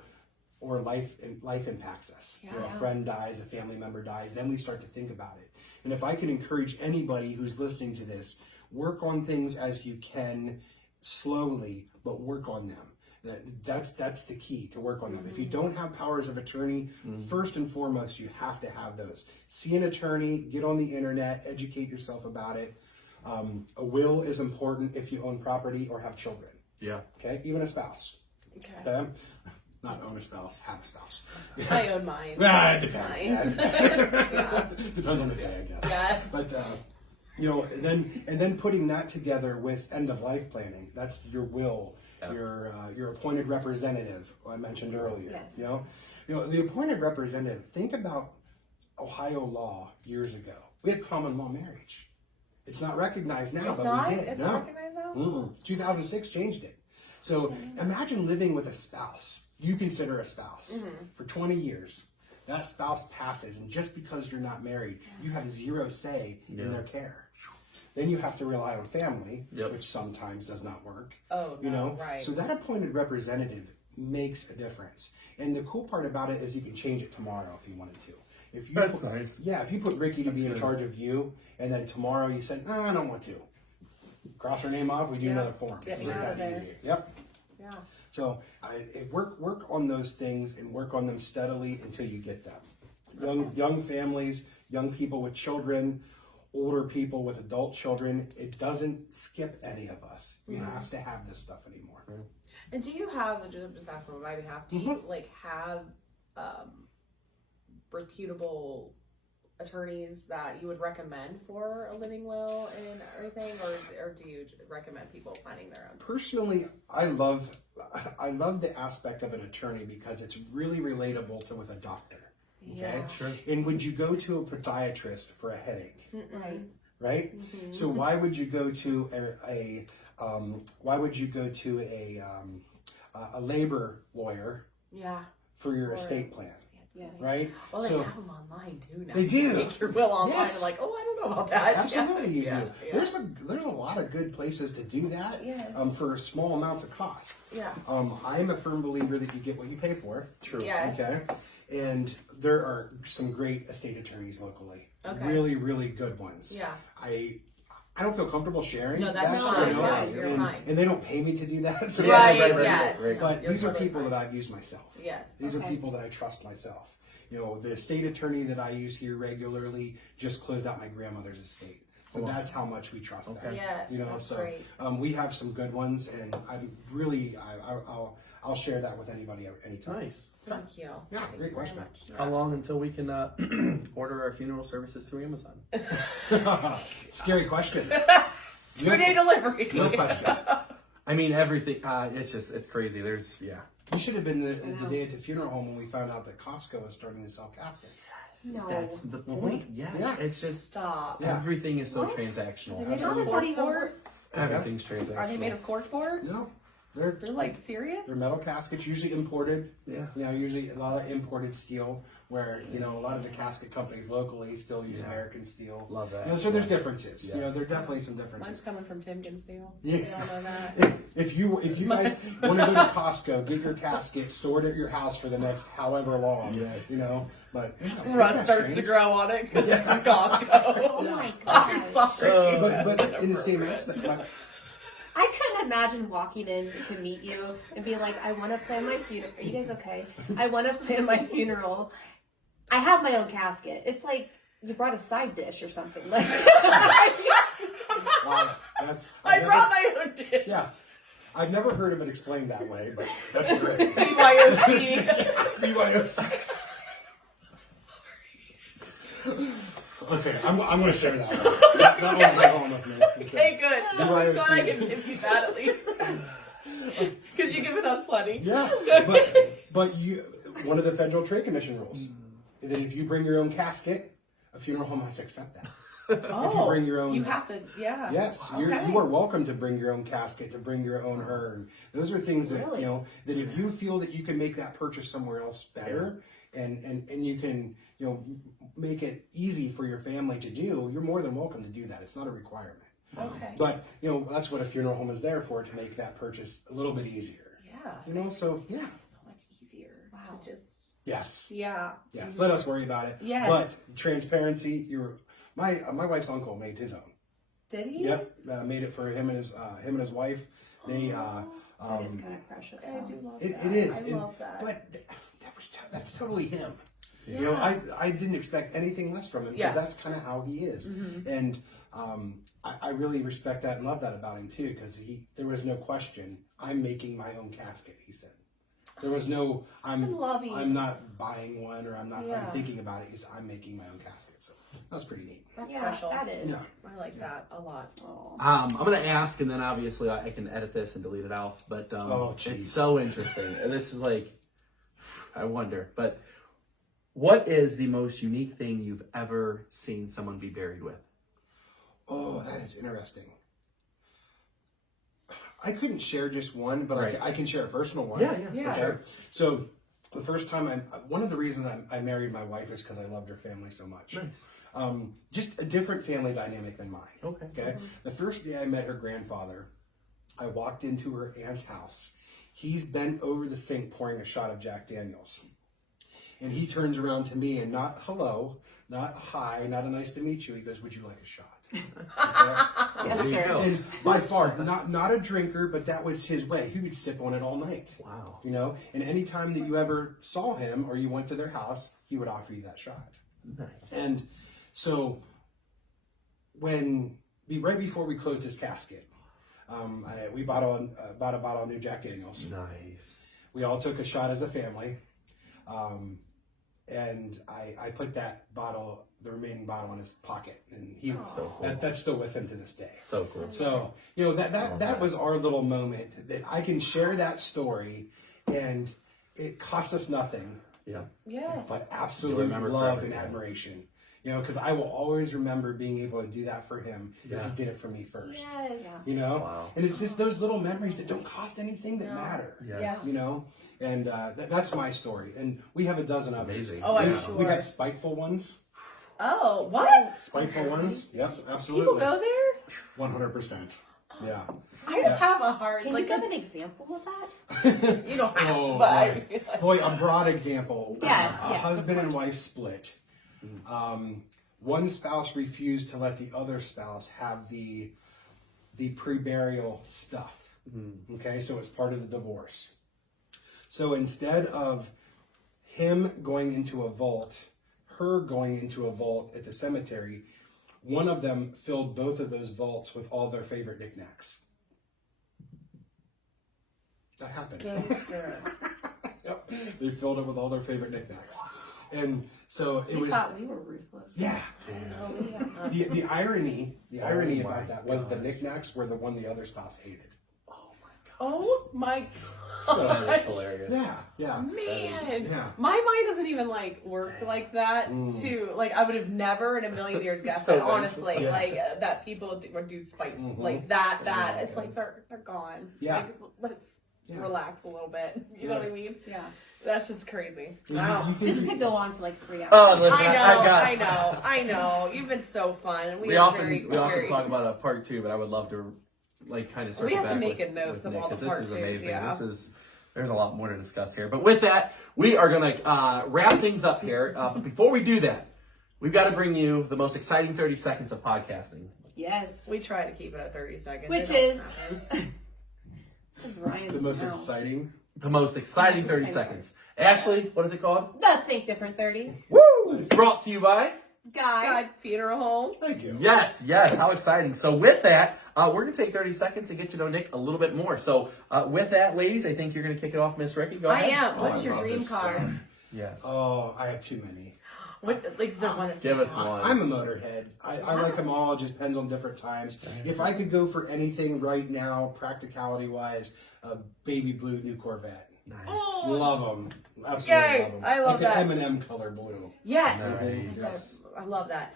life impacts us. A friend dies, a family member dies, then we start to think about it. And if I can encourage anybody who's listening to this, work on things as you can, slowly, but work on them. That's the key, to work on them. If you don't have powers of attorney, first and foremost, you have to have those. See an attorney, get on the internet, educate yourself about it. A will is important if you own property or have children. Yeah. Okay, even a spouse. Okay. Not own a spouse, have a spouse. I own mine. It depends. Mine. Depends on the day, I guess. Yes. But and then putting that together with end of life planning. That's your will, your appointed representative I mentioned earlier. Yes. The appointed representative. Think about Ohio law years ago. We had common law marriage. It's not recognized now, but we did. It's not recognized now? 2006 changed it. So imagine living with a spouse you consider a spouse for 20 years. That spouse passes, and just because you're not married, you have zero say in their care. Then you have to rely on family, which sometimes does not work. Oh, no, right. So that appointed representative makes a difference. And the cool part about it is you can change it tomorrow if you wanted to. If you That's nice. Yeah, if you put Ricky to be in charge of you, and then tomorrow you said, no, I don't want to. Cross her name off, we do another form. It's just that easy. Yep. Yeah. So work on those things and work on them steadily until you get them. Young families, young people with children, older people with adult children, it doesn't skip any of us. You have to have this stuff anymore. And do you have, just asking on my behalf, do you have reputable attorneys that you would recommend for a living will and everything, or do you recommend people finding their own? Personally, I love the aspect of an attorney because it's really relatable to with a doctor. Okay, Yeah. Sure. And would you go to a podiatrist for a headache? Right. Right? So why would you go to a labor lawyer Yeah. for your estate plan? Yes. Right? Well, they So have them online too now. They do. You can make your will online. Yes. And like, oh, I don't know about that. absolutely you Yeah. do. Yeah. There's a lot of good places to do that. Yes. For small amounts of cost. Yeah. I'm a firm believer that you get what you pay for. True. Yes. Okay. And there are some great estate attorneys locally. Okay. Really, really good ones. Yeah. I don't feel comfortable sharing. No, that's that, fine. you know, Yeah, you're and, fine. and they don't pay me to do that. So Right. right, right, Yes. right. No, But you're these are totally people fine. that I've used myself. Yes. These are Okay. people that I trust myself. The estate attorney that I use here regularly just closed out my grandmother's estate. So that's how much we trust them. Yes, that's so great. we have some good ones, and I'm really I'll share that with anybody anytime. Nice. Thank you. Yeah, Thank great you very question. much. How long until we can order our funeral services through Amazon? Scary question. 2-day delivery. No such thing. I mean, everything. It's crazy. You should have been the day at the funeral home when we found out that Costco was starting to sell caskets. No. That's the point. Yes. Yeah. It's just Stop. Yeah. everything is so What? transactional. Are they made How of does that even corkboard? work? Everything's transactional. Are they made of corkboard? No, they're They're serious? they're metal caskets, usually imported. Yeah. Usually a lot of imported steel. Where a lot of the casket companies locally still use American steel. Love that. So there's differences. Yeah. There are definitely some Mine's differences. coming from Timken Steel. Yeah. You all know that. If you guys want to go to Costco, get your casket stored at your house for the next however long. Yes. But Rust starts to grow on it because it's from Costco. Oh my I'm god. sorry. But in the same aspect, I couldn't imagine walking in to meet you and be like, I want to plan my funeral. Are you guys okay? I want to plan my funeral. I have my own casket. It's like you brought a side dish or something. Like, Wow, I brought my own dish. Yeah, I've never heard of it explained that way, but that's great. BYOC. BYOC. Okay, I'm going to share that one. That one's going home with me. Okay, good. I'm glad I BYOC. can give you that at least. Because you're giving us plenty. Yeah, but one of the Federal Trade Commission rules is that if you bring your own casket, a funeral home has to accept that. Oh, If you bring your own, you have to, yeah. yes, Okay. you are welcome to bring your own casket, to bring your own urn. Those are things that Really? that if you feel that you can make that purchase somewhere else better, and you can make it easy for your family to do, you're more than welcome to do that. It's not a requirement. Okay. But that's what a funeral home is there for, to make that purchase a little bit easier. Yeah. So yeah. So much easier. Wow. To just, Yes. yeah. Yes. Let us worry about it. Yes. But transparency, my wife's uncle made his own. Did he? Yep. Made it for him and his wife. They That is kind of precious. I do love it that. is. I love that. But that's totally him. Yeah. I didn't expect anything less from him, because Yes. that's kind of how he is. And I really respect that and love that about him too, because there was no question, I'm making my own casket, he said. There was no, I'm not buying one, or I'm thinking about it. I'm making my own casket. So that was pretty neat. That's Yeah, special. that is. Yeah. I like that a lot. I'm going to ask, and then obviously I can edit this and delete it out. But geez. it's so interesting. And this is like, I wonder. But what is the most unique thing you've ever seen someone be buried with? Oh, that is interesting. I couldn't share just one, but Right. I can share a personal one. Yeah. For sure. So the first time one of the reasons I married my wife is because I loved her family so much. Nice. Just a different family dynamic than mine. Okay. The first day I met her grandfather, I walked into her aunt's house. He's bent over the sink pouring a shot of Jack Daniels. And he turns around to me and not hello, not hi, not a nice to meet you. He goes, would you like a shot? Yes, There you sir. go. And by far, not a drinker, but that was his way. He would sip on it all night. Wow. And any time that you ever saw him or you went to their house, he would offer you that shot. Nice. And so right before we closed his casket, we bought a bottle of new Jack Daniels. Nice. We all took a shot as a family. And I put the remaining bottle in his pocket, and so cool. that's still with him to this day. So cool. So that was our little moment that I can share that story, and it cost us nothing, Yeah. Yes. but You'll absolute remember love forever, and yeah. admiration. Because I will always remember being able to do that for him, because he did it for me first. Yes. Wow. And it's just those little memories that don't cost anything that matter. Yes. And that's my story. And we have a dozen others. amazing. Oh, I'm Yeah. sure. We have spiteful ones. Oh, what? Spiteful ones. Yep, absolutely. People go there? 100%. Yeah. I just have a heart. Can like, you give an example of that? you don't have, Oh, but boy. Boy, a broad example. Yes, A yes, of husband and course. wife split. One spouse refused to let the other spouse have the pre-burial stuff. Okay, so it's part of the divorce. So instead of him going into a vault, her going into a vault at the cemetery, one of them filled both of those vaults with all their favorite knickknacks. That happened. gangster. Yep. They filled it with all their favorite knickknacks. And so it We was, thought we were ruthless. yeah. Oh, The irony my about that was the gosh. knickknacks were the one the other spouse hated. Oh my So, That is hilarious. yeah. man. Yeah. My mind doesn't even work like that too. I would have never in a million years guessed that, honestly. Yes. That people would do spite like that. It's like they're gone. Yeah. Let's relax a little bit. You know what I mean? Yeah. That's just crazy. You Wow. think This could go on for like 3 hours. Oh, listen, I know. You've been so fun. And We often talk about a part 2, but I would love to kind of circle We have to back make with, a notes with of all Nick, the 'cause part this is 2s, amazing. yeah. There's a lot more to discuss here. But with that, we are going to wrap things up here. But before we do that, we've got to bring you the most exciting 30 seconds of podcasting. Yes. We try to keep it at 30 seconds. Which They don't is happen. The most exciting. The most exciting 30 seconds. Ashley, what is it called? The Think Different 30. Woo! Brought to you by... Guy. God, feed her home. Thank you. Yes, how exciting. So with that, we're going to take 30 seconds and get to know Nick a little bit more. So with that, ladies, I think you're going to kick it off, Miss Ricky. Go I ahead. am. Oh, What's I your love dream this car? stuff. Yes. Oh, I have too many. What, like, is there one that's Give us one. I'm a motorhead. I like them all. It just depends on different times. If I could go for anything right now, practicality wise, a baby blue new Corvette. Nice. Love them. Absolutely Yay, love them. I love like that. the M&M color blue. Yes. Nice. I love that.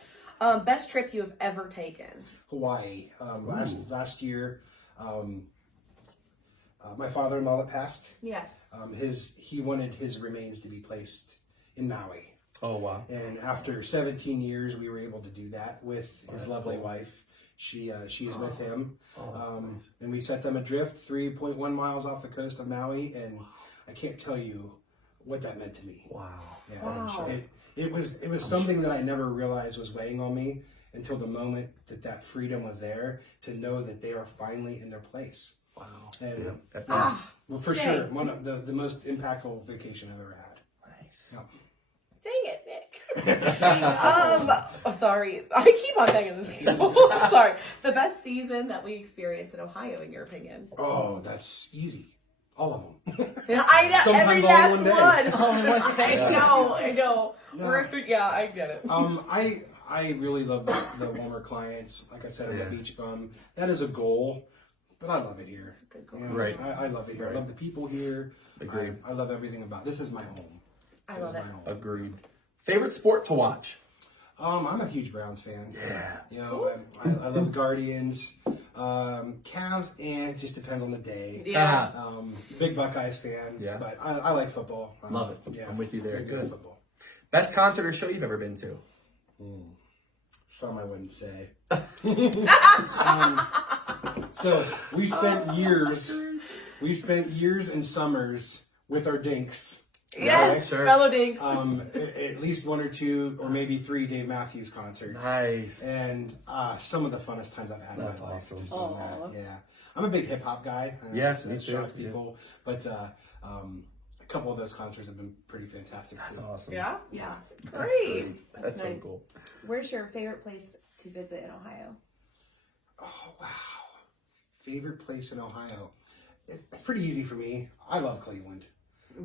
Best trip you have ever taken? Hawaii. Last year, my father-in-law that passed, Yes. he wanted his remains to be placed in Maui. Oh, wow. And after 17 years, we were able to do that with his that's lovely cool. wife. She is with him. And we set them adrift 3.1 miles off the coast of Maui. And I can't tell you what that meant to me. Wow. Yeah, Wow. It was something that I never realized was weighing on me until the moment that freedom was there to know that they are finally in their place. Wow. And well, for dang. sure, one of the most impactful vacation I've ever had. Nice. Yeah. Dang it, Nick. Oh, sorry. I keep on banging this table. Sorry. The best season that we experienced in Ohio, in your opinion? Oh, that's easy. All of them. I know. Sometimes every all last in one day. one. All in one day. Yeah. I know. No. Yeah, I get it. I really love the warmer clients. Like I said, I'm Yeah. a beach bum. That is a goal, but I love it here. Good goal. You know, Right. I love it here. Right. I love the people here. Agreed. I love everything about This is my home. I This love is it. my home. Agreed. Favorite sport to watch? I'm a huge Browns fan. Yeah. You know, I love Guardians. Cavs, and it just depends on the day. Yeah. Big Buckeyes fan. Yeah. But I like football. Love it. Yeah. I'm with you there. Very good at Good. football. Best concert or show you've ever been to? Some I wouldn't say. So we spent years and summers with our dinks. Yes, Sure. fellow dinks. At least one or two or maybe 3 Dave Matthews concerts. Nice. And some of the funnest times I've had That's in my life. awesome. Just doing Aw. that. Yeah. I'm a big hip hop guy. Yes, so me that too, shocks yeah. people. But a couple of those concerts have been pretty fantastic That's too. awesome. Yeah? Yeah. That's Great. That's so nice. cool. Where's your favorite place to visit in Ohio? Oh wow. Favorite place in Ohio? It's pretty easy for me. I love Cleveland.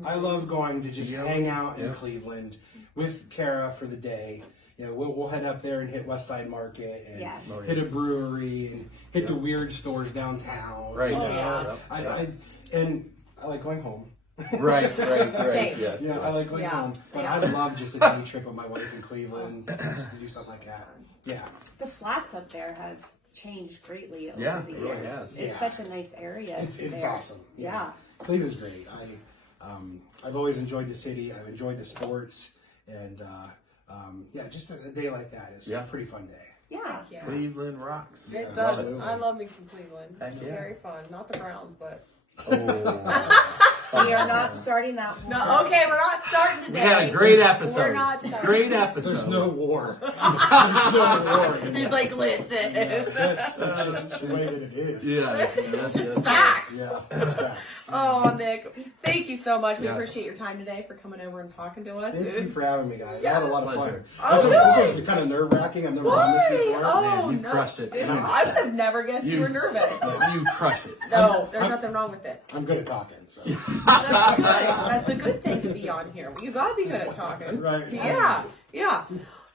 I love going to just hang out in Cleveland with Kara for the day. You know, we'll head up there and hit West Side Market and Yes. hit a brewery and hit the weird stores downtown. Right. You know? yeah. I like going home. Right. Same. Yes. Yeah, I like going Yeah. home. But Yeah. I love just a day trip with my wife in Cleveland just to do something like that. Yeah. The flats up there have changed greatly over Yeah, the it years. really has. It's Yeah. such a nice area. It's there. awesome. Yeah. Cleveland's great. I've always enjoyed the city. I've enjoyed the sports, and just a day like that is a pretty fun day. Yeah. Yeah. Cleveland rocks. It Yeah, does. absolutely. I love me from Cleveland. Heck yeah. Very fun. Not the Browns, but. Oh. We are not starting that war. No, okay, we're not starting We today. got a great episode. We're not starting. Great episode. There's no war. There's no war. He's like, listen. That's just the way that it is. Yes. Facts. Yeah, that's facts. Oh, Nick, thank you so much. We Yes. appreciate your time today for coming over and talking to us. Thank It you was- for having me, guys. I Yeah. had a lot of Pleasure. fun. This was kind of nerve-wracking. I've never done this Why? before. Oh, Man, you no. crushed it. I would have never guessed you were nervous. You crushed it. No, there's nothing wrong with it. I'm good at talking, so. That's good. That's a good thing to be on here. You gotta be good at talking. Right. Yeah.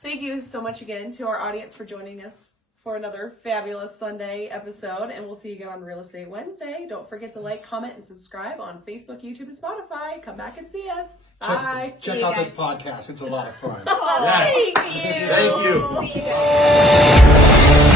Thank you so much again to our audience for joining us for another fabulous Sunday episode, and we'll see you again on Real Estate Wednesday. Don't forget to like, comment, and subscribe on Facebook, YouTube, and Spotify. Come back and see us. Bye. Check See you out guys. this podcast. It's a lot of fun. Oh, Yes. thank you. Thank you. See you guys.